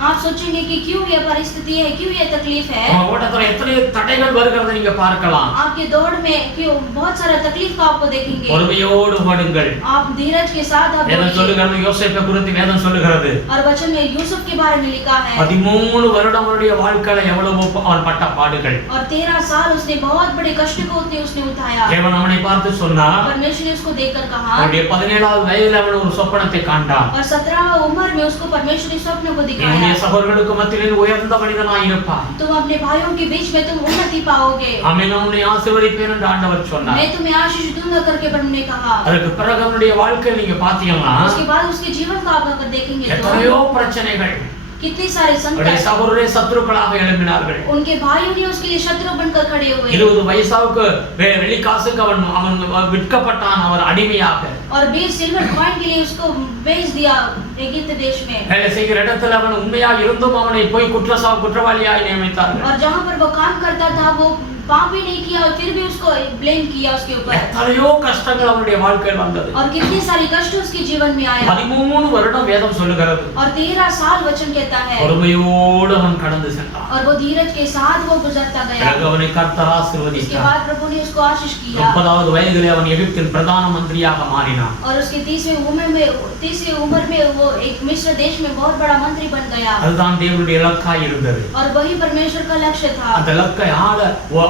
आप सोचेंगे कि क्यों ये परिस्थिति है, क्यों ये तकलीफ है। உங்க ஓட்டத்துல எத்தனை தடைகள் வருகிறதை நீங்க பார்க்கலாம். आपके दौड़ में क्यों बहुत सारा तकलीफ को आपको देखेंगे। பொறுமையோடு ஓடுங்கள். आप धीरज के साथ आप வேதம் சொல்லுகிறது, யோசேப்பை குறித்து வேதம் சொல்லுகிறது. और वचन में यूसुफ के बारे में लिखा है, 13 வருடம் அவருடைய வாழ்க்கையில எவ்வளவு அவன் பட்ட பாடுகள். और 13 साल उसने बहुत बड़े कष्ट को उसने उठाया। தேவன் அவனை பார்த்து சொன்னார், परमेश्वर ने उसको देखकर कहा, அவனுடைய 17வது வயதில் அவன் ஒரு சொப்பனத்தை காண்டான். और 17वां उम्र में उसको परमेश्वर ने स्वप्न को दिखाया, என்னுடைய சகோதரர்களுக்கு மத்தியில் உயர்ந்த மனிதனாய் இருப்பாய். तुम अपने भाइयों के बीच में तुम उन्नति पाओगे। ஆமென். உன்னை ஆசீர்வதிப்பேன் என்று ஆண்டவர் சொன்னார். मैं तुम्हें आशीष दूंगा करके प्रभु ने कहा। அதற்கு பிறகு அவனுடைய வாழ்க்கையை நீங்க பாத்தீங்கன்னா उसके बाद उसके जीवन को आप अगर देखेंगे எத்தனையோ तो பிரச்சனைகள், कितनी सारे அவருடைய संकट, சகோதரரே சத்துருக்களாக எழும்பினார்கள். उनके भाइयों ने उसके लिए शत्रु बनकर खड़े हुए। 20 வயசாவுக்கு வெள்ளி காசுக்கு அவன் விற்கப்பட்டான், அவர் அடிமையாக. और 20 सिल्वर कॉइन के लिए उसको बेच दिया इजिप्ट देश में। வேலை செய்கிற இடத்துல அவன் உண்மையா இருந்தும் அவனை போய் குற்றவாளியாய் நியமித்தார்கள். और जहाँ पर वो काम करता था वो पाप भी नहीं किया और फिर भी उसको ब्लेम किया उसके ऊपर। எத்தனையோ கஷ்டங்கள் அவனுடைய வாழ்க்கையில் வந்தது. और कितनी सारी कष्ट उसके जीवन में आया। 13 வருடம் வேதம் சொல்லுகிறது. और 13 साल वचन कहता है, பொறுமையோடு அவன் கடந்து சென்றான். और वो धीरज के साथ वो गुजरता गया। பிறகு அவனை கர்த்தர் उसके ஆசீர்வதித்தார். बाद प्रभु ने उसको आशीष किया। 30வது வயதிலே அவன் எகிப்தின் பிரதான மந்திரியாக மாறினான். और उसके 30वीं उम्र में वो एक मिस्र देश में बहुत बड़ा मंत्री बन गया। அதுதான் தேவனுடைய இலக்காய் இருந்தது. और वही परमेश्वर का लक्ष्य था। அந்த இலக்கை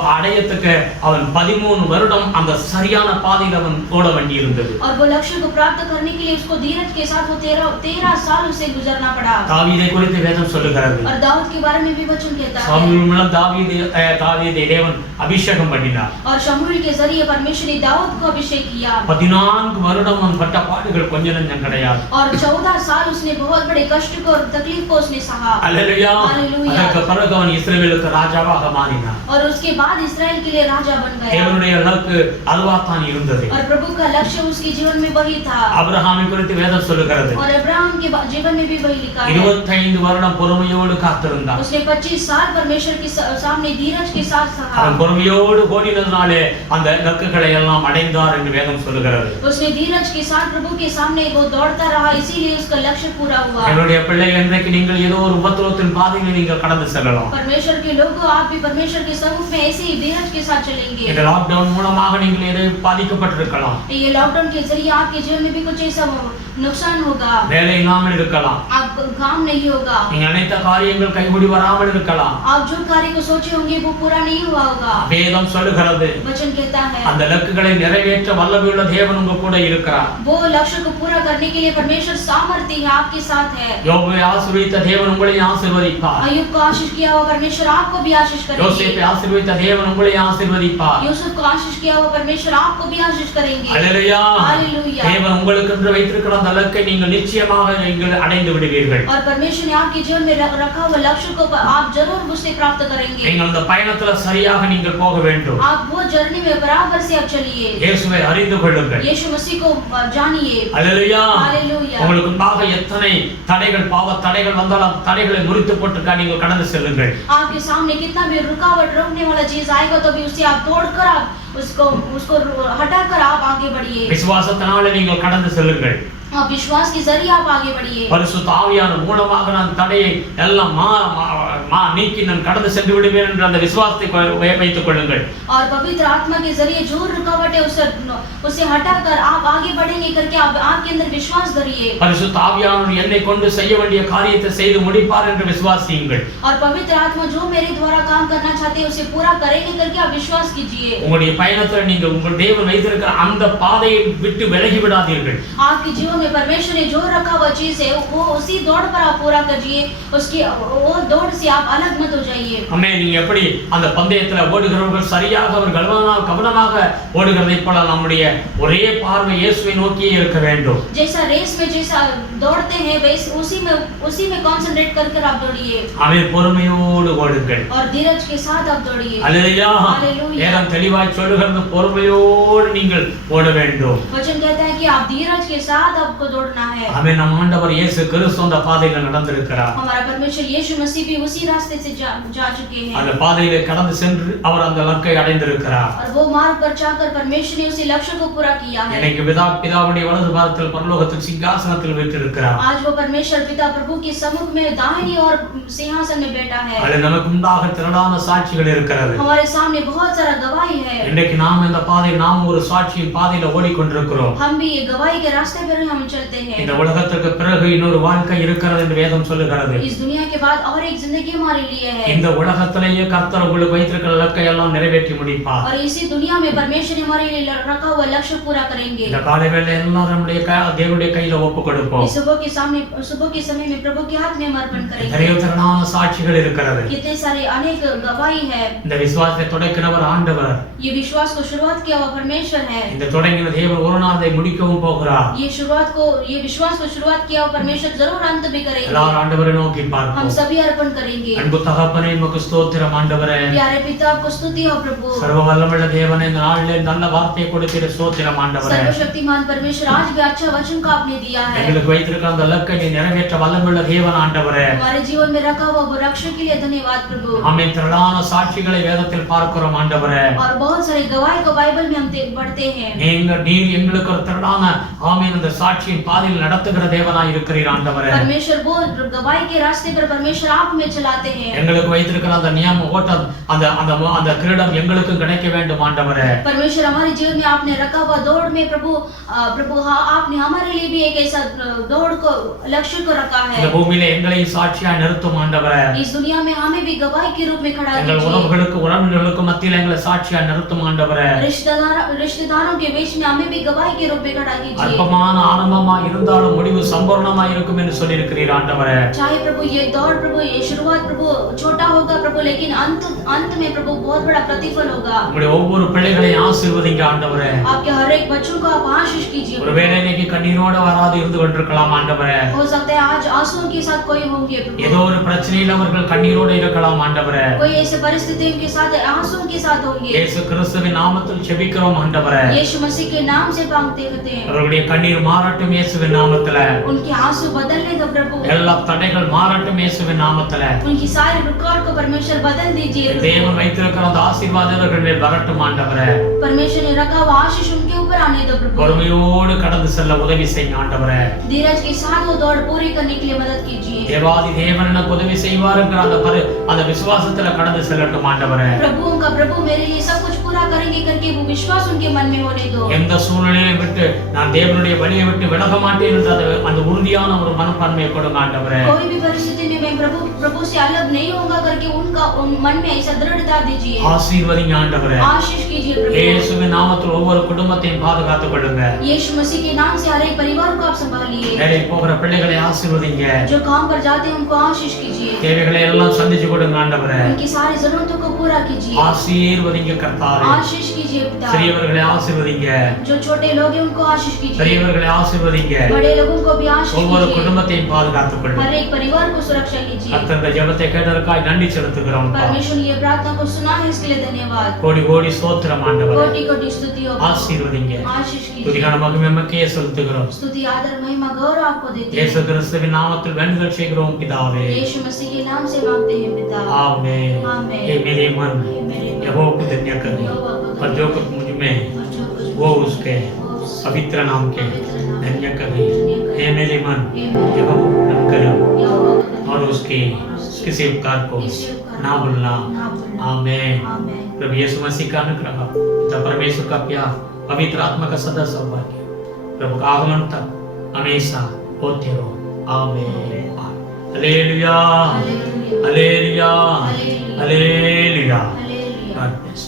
அடையத்துக்கு அவன் 13 வருடம் அந்த சரியான பாதையில் அவன் ஓட வேண்டி இருந்தது. और वो लक्ष्य को प्राप्त करने के लिए उसको धीरज के साथ वो 13 साल उसे गुजरना पड़ा। தாவீதை குறித்து வேதம் சொல்லுகிறது. और दाऊद के बारे में भी वचन कहता है, சாமுவேல் மூலம் தாவீதை தேவன் அபிஷேகம் பண்ணினார். और शमूएल के जरिए परमेश्वर ने दाऊद को अभिषेक किया। 14 வருடம் அவன் பட்ட பாடுகள் கொஞ்ச நஞ்சம் கிடையாது. और 14 साल उसने बहुत बड़े कष्ट को और तकलीफ को उसने सहा। அல்லேலூயா. हालेलुया। அதற்கு பிறகு அவன் இஸ்ரவேலுக்கு ராஜாவாக மாறினான். और उसके बाद इस्राएल के लिए राजा बन गया। தேவனுடைய இலக்கு அதுவாத்தான் இருந்தது. और प्रभु का लक्ष्य उसके जीवन में वही था। ஆபிரகாமை குறித்து வேதம் சொல்லுகிறது. और अब्राहम के जीवन में भी वही लिखा है। 25 வருடம் பொறுமையோடு காத்திருந்தான். उसने 25 साल परमेश्वर के सामने धीरज के साथ सहा। அவன் பொறுமையோடு ஓடினதுனாலே அந்த இலக்குகளை எல்லாம் அடைந்தார் என்று வேதம் சொல்லுகிறது. उसने धीरज के साथ प्रभु के सामने वो दौड़ता रहा, इसीलिए उसका लक्ष्य पूरा हुआ। என்னுடைய பிள்ளைகள், இன்றைக்கு நீங்கள் ஏதோ ஒரு உபத்திரவத்தின் பாதையில் நீங்கள் கடந்து செல்லலாம். परमेश्वर के लोगों, आप भी परमेश्वर के सम्मुख में ऐसे ही धीरज के साथ चलेंगे। இந்த லாக்டவுன் மூலமாக நீங்கள் ஏதோ பாதிக்கப்பட்டிருக்கலாம். ये लॉकडाउन के जरिए आपके जीवन में भी कुछ ऐसा नुकसान होगा। வேலை இல்லாமல் இருக்கலாம். आपको काम नहीं होगा। நீங்க நினைத்த காரியங்கள் கைகூடி வராமல் இருக்கலாம். आप जो कार्य को सोचे होंगे वो पूरा नहीं हुआ होगा। வேதம் சொல்லுகிறது, वचन कहता है அந்த இலக்குகளை நிறைவேற்ற வல்லமையுள்ள தேவன் உங்க கூட இருக்கிறார். वो लक्ष्य को पूरा करने के लिए परमेश्वर सामर्थ्य है, आपके साथ है। யோபை ஆசீர்வதித்த தேவன் உங்களையும் ஆசீர்வதிப்பார். अय्यूब को आशीष किया हुआ परमेश्वर आपको भी आशीष करेंगे। யோசேப்பை ஆசீர்வதித்த தேவன் உங்களையும் ஆசீர்வதிப்பார். यूसुफ को आशीष किया हुआ परमेश्वर आपको भी आशीष करेंगे। அல்லேலூயா. हालेलुया। தேவன் உங்களுக்கு என்று வைத்திருக்கிற அந்த இலக்கை நீங்கள் நிச்சயமாக நீங்கள் அடைந்து விடுவீர்கள். और परमेश्वर ने आपके जीवन में रखा हुआ लक्ष्य को आप जरूर उससे प्राप्त करेंगे। நீங்கள் அந்த பயணத்துல சரியாக நீங்கள் போக வேண்டும். आप वो जर्नी में बराबर से आप चलिए। இயேசுவை அறிந்து கொள்ளுங்கள். यीशु मसीह को जानिए। அல்லேலூயா. हालेलुया। உங்களுக்கு முன்பாக எத்தனை தடைகள், பாவ தடைகள் வந்தாலும் தடைகளை முறித்து போட்டு நீங்கள் கடந்து செல்லுங்கள். आपके सामने कितना भी रुकावट रोकने वाला चीज आएगा तो भी उसे आप तोड़कर आप उसको हटाकर आप आगे बढ़िए। விசுவாசத்தினால நீங்கள் கடந்து செல்லுங்கள். आप विश्वास के जरिए आप आगे बढ़िए। பரிசுத்த ஆவியானவர் மூலமாக நான் தடையை எல்லாம் நீக்கி நான் கடந்து சென்று விடுவேன் என்ற அந்த விசுவாசத்தை வைத்துக் கொள்ளுங்கள். और पवित्र आत्मा के जरिए जो रुकावट है उसे हटाकर आप आगे बढ़ेंगे करके आप आपके अंदर विश्वास धरिए। பரிசுத்த ஆவியானவர் என்னை கொண்டு செய்ய வேண்டிய காரியத்தை செய்து முடிப்பார் என்று விசுவாசியுங்கள். और पवित्र आत्मा जो मेरे द्वारा काम करना चाहते हैं उसे पूरा करेंगे करके आप विश्वास कीजिए। உங்களுடைய பயணத்துல நீங்கள் உங்கள் தேவன் வைத்திருக்கிற அந்த பாதையை விட்டு விலகி விடாதீர்கள். आपके जीवन में परमेश्वर ने जो रखा हुआ चीज है वो उसी दौड़ पर आप पूरा करिए। उसकी वो दौड़ से आप अलग मत हो जाइए। ஆமென். நீங்க எப்படி அந்த பந்தயத்துல ஓடுகிறவர்கள் சரியாக அவர் கவனமாக ஓடுகிறதை போல நம்முடைய ஒரே பார்வை இயேசுவை நோக்கியே இருக்க வேண்டும். जैसा रेस में जैसा दौड़ते हैं वैसे उसी में कंसंट्रेट कर आप दौड़िए। ஆமென். பொறுமையோடு ஓடுங்கள். और धीरज के साथ आप दौड़िए। அல்லேலூயா. வேதம் தெளிவாய் சொல்லுகிறது, பொறுமையோடு நீங்கள் ஓட வேண்டும். वचन कहता है कि आप धीरज के साथ आपको दौड़ना है। ஆமென். நம் ஆண்டவர் இயேசு கிறிஸ்து அந்த பாதையில நடந்திருக்கிறார். हमारा परमेश्वर यीशु मसीह भी उसी रास्ते से जा चुके हैं। அந்த பாதையில கடந்து சென்று அவர் அந்த இலக்கை அடைந்திருக்கிறார். और वो मार्ग पर जाकर परमेश्वर ने उसी लक्ष्य को पूरा किया है। இன்னைக்கு பிதாவுடைய வலது பாதத்தில் பரலோகத்தில் சிங்காசனத்தில் வீற்றிருக்கிறார். आज वो परमेश्वर पिता प्रभु के सम्मुख में दाहिनी ओर सिंहासन में बैठा है। அதில் நமக்கு முன்பாக திரளான சாட்சிகள் இருக்கிறது. हमारे सामने बहुत सारा गवाही है। இன்றைக்கு நாம் இந்த பாதையில் நாம் ஒரு சாட்சியின் பாதையில ஓடிக்கொண்டிருக்கிறோம். हम भी ये गवाही के रास्ते पर हम चलते हैं। இந்த உலகத்துக்கு பிறகு இன்னொரு வாழ்க்கை இருக்கிறது என்று வேதம் சொல்லுகிறது. इस दुनिया के बाद और एक जिंदगी हमारे लिए है। இந்த உலகத்திலேயே கர்த்தர் உங்களுக்கு வைத்திருக்கிற இலக்கை எல்லாம் நிறைவேற்றி முடிப்பார். और इसी दुनिया में परमेश्वर हमारे लिए रखा हुआ लक्ष्य पूरा करेंगे। இந்த காலை வேளை எல்லாரும் நம்முடைய தேவனுடைய கையில ஒப்பு கொடுப்போம். सुबह के समय में प्रभु के हाथ में अर्पण करेंगे। நிறைய திரளான சாட்சிகள் இருக்கிறது. कितने सारे अनेक गवाही है। இந்த விசுவாசத்தை தொடக்கிறவர் ஆண்டவர். ये विश्वास को शुरुआत किया हुआ परमेश्वर है। இந்த தொடங்கின தேவன் ஒரு நாள் அதை முடிக்கவும் போகிறார். ये विश्वास को शुरुआत किया हुआ परमेश्वर जरूर अंत भी करेंगे। எல்லாரும் ஆண்டவரை நோக்கி பார்ப்போம். हम सभी अर्पण करेंगे। அன்பு தகப்பனே, உமக்கு ஸ்தோத்திரம் ஆண்டவரே. प्यारे पिता, आपको स्तुति हो प्रभु। சர்வ வல்லமையுள்ள தேவனே, இந்த நாளிலே நல்ல வார்த்தையை கொடுத்தீர். ஸ்தோத்திரம் ஆண்டவரே. सर्वशक्तिमान परमेश्वर, आज भी अच्छा वचन को आपने दिया है। எங்களுக்கு வைத்திருக்கிற அந்த இலக்கை நிறைவேற்ற வல்லமையுள்ள தேவன் ஆண்டவரே. हमारे जीवन में रखा हुआ वो रक्षा के लिए धन्यवाद प्रभु। ஆமென். திரளான சாட்சிகளை வேதத்தில் பார்க்கிறோம் ஆண்டவரே. और बहुत सारे गवाही को बाइबल में हम पढ़ते हैं। நீர் எங்களுக்கு ஒரு திரளான ஆமென் அந்த சாட்சியின் பாதையில் நடத்துகிற தேவனாய் இருக்கிறீர் ஆண்டவரே. परमेश्वर वो गवाही के रास्ते पर परमेश्वर आप में चलाते हैं। எங்களுக்கு வைத்திருக்கிற அந்த நியம ஓட்டம் அந்த அந்த அந்த கிரீடம் எங்களுக்கு கிடைக்க வேண்டும் ஆண்டவரே. परमेश्वर हमारे जीवन में आपने रखा हुआ दौड़ में प्रभु आपने हमारे लिए भी एक ऐसा दौड़ को लक्ष्य को रखा है। இந்த பூமியிலே எங்களை சாட்சியா நிறுத்தும் ஆண்டவரே. इस दुनिया में हमें भी गवाही के रूप में खड़ा எங்கள் कीजिए। உறவுகளுக்கு உறவினர்களுக்கு மத்தியில் எங்களை சாட்சியா நிறுத்தும் ஆண்டவரே. रिश्तेदारों के बीच में हमें भी गवाही के रूप में खड़ा कीजिए। அற்பமான ஆரம்பமா இருந்தாலும் முடிவு சம்பூர்ணமா இருக்கும் என்று சொல்லி இருக்கிறீர் ஆண்டவரே. चाहे प्रभु ये दौड़ प्रभु ये शुरुआत प्रभु छोटा होगा प्रभु, लेकिन अंत में प्रभु बहुत बड़ा प्रतिफल होगा। உம்முடைய ஒவ்வொரு பிள்ளைகளையும் ஆசீர்வதிங்க ஆண்டவரே. आपके हर एक बच्चों को आप आशीष कीजिए। ஒருவேளை இன்னைக்கு கண்ணீரோட வராது இருந்து கொண்டிருக்கலாம் ஆண்டவரே. हो सकता है आज आंसुओं के साथ कोई होंगे प्रभु, ஏதோ ஒரு பிரச்சனையில் அவர்கள் கண்ணீரோடு இருக்கலாம் ஆண்டவரே. कोई ऐसे परिस्थितियों के साथ आंसुओं के साथ होंगे। இயேசு கிறிஸ்துவின் நாமத்தில் ஜெபிக்கிறோம் ஆண்டவரே. यीशु मसीह के नाम से मांगते होते हैं। அவர்களுடைய கண்ணீர் மாறட்டும் இயேசுவின் நாமத்தில. उनके आंसू बदलने दो प्रभु, எல்லா தடைகள் மாறட்டும் இயேசுவின் நாமத்தில. उनकी सारी रुकावट को परमेश्वर बदल दीजिए। தேவன் வைத்திருக்கிற அந்த ஆசீர்வாதங்கள் மேல் வரட்டும் ஆண்டவரே. परमेश्वर ने रखा हुआ आशीष उनके ऊपर आने दो प्रभु। பொறுமையோடு கடந்து செல்ல உதவி செய்யுங்க ஆண்டவரே. धीरज के साथ वो दौड़ पूरी करने के लिए मदद कीजिए। தேவாதி தேவன் எனக்கு உதவி செய்வாருங்கிற அந்த விசுவாசத்துல கடந்து செல்லட்டும் ஆண்டவரே. प्रभु मेरे लिए सब कुछ पूरा करेंगे करके वो विश्वास उनके मन में होने दो। எந்த சூழ்நிலையை விட்டு நான் தேவனுடைய வழியை விட்டு விலக மாட்டேன் என்ற அந்த உறுதியான ஒரு மனப்பான்மையை கொடுங்க ஆண்டவரே. कोई भी परिस्थिति में मैं प्रभु से अलग नहीं होगा करके उनका मन में ऐसा दृढ़ता दीजिए। ஆசீர்வதிங்க ஆண்டவரே. आशीष कीजिए प्रभु। இயேசுவின் நாமத்தில் ஒவ்வொரு குடும்பத்தையும் பாதுகாத்துக் கொள்ளுங்க. यीशु मसीह के नाम से हर एक परिवार को आप संभालिए। வேலை போகிற பிள்ளைகளை ஆசீர்வதிங்க. जो काम पर जाते हैं उनको आशीष कीजिए। தேவைகளை எல்லாம் சந்திச்சு கொடுங்க ஆண்டவரே. उनकी सारी जरूरतों को पूरा कीजिए। ஆசீர்வதிங்க கர்த்தாவே. आशीष कीजिए पिता। பெரியவர்களை ஆசீர்வதிங்க. जो छोटे लोग हैं उनको आशीष कीजिए। பெரியவர்களை ஆசீர்வதிங்க. बड़े लोगों को भी आशीष ஒவ்வொரு कीजिए। குடும்பத்தையும் பாதுகாத்துக் கொள்ளுங்க. हर एक परिवार को सुरक्षा कीजिए। கர்த்தருடைய ஜெபத்தை கேட்டதற்காக நன்றி செலுத்துகிறோம். परमेश्वर ने ये प्रार्थना को सुना है, इसके लिए धन्यवाद। கோடி கோடி ஸ்தோத்திரம் ஆண்டவரே. कोटि कोटि स्तुति हो, ஆசீர்வதிங்க. आशीष कीजिए। துதிகான மகிமை மக்கே செலுத்துகிறோம். स्तुति आदर महिमा गौरव आपको देते இயேசு हैं। கிறிஸ்துவின் நாமத்தில் வேண்டுதல் செய்கிறோம் பிதாவே. यीशु मसीह के नाम से मांगते हैं पिता। आमीन. आमीन। ये मेरे मन हे मेरे मन, यहोवा को धन्य करे यहोवा को और जो कुछ मुझ में और जो कुछ वो उसके पवित्र नाम के धन्य करे. हे मेरे मन यहोवा को धन्य करो यहोवा को धन्य और उसके किसी उपकार को ना भूलना. ना भूलना। आमीन. आमीन। प्रभु यीशु मसीह का अनुग्रह, पिता परमेश्वर का प्यार, पवित्र आत्मा का सदा सौभाग्य प्रभु का आगमन तक हमेशा होते रहो. आमीन. Hallelujah. Hallelujah. Hallelujah. Hallelujah. Hallelujah. Hallelujah. God bless.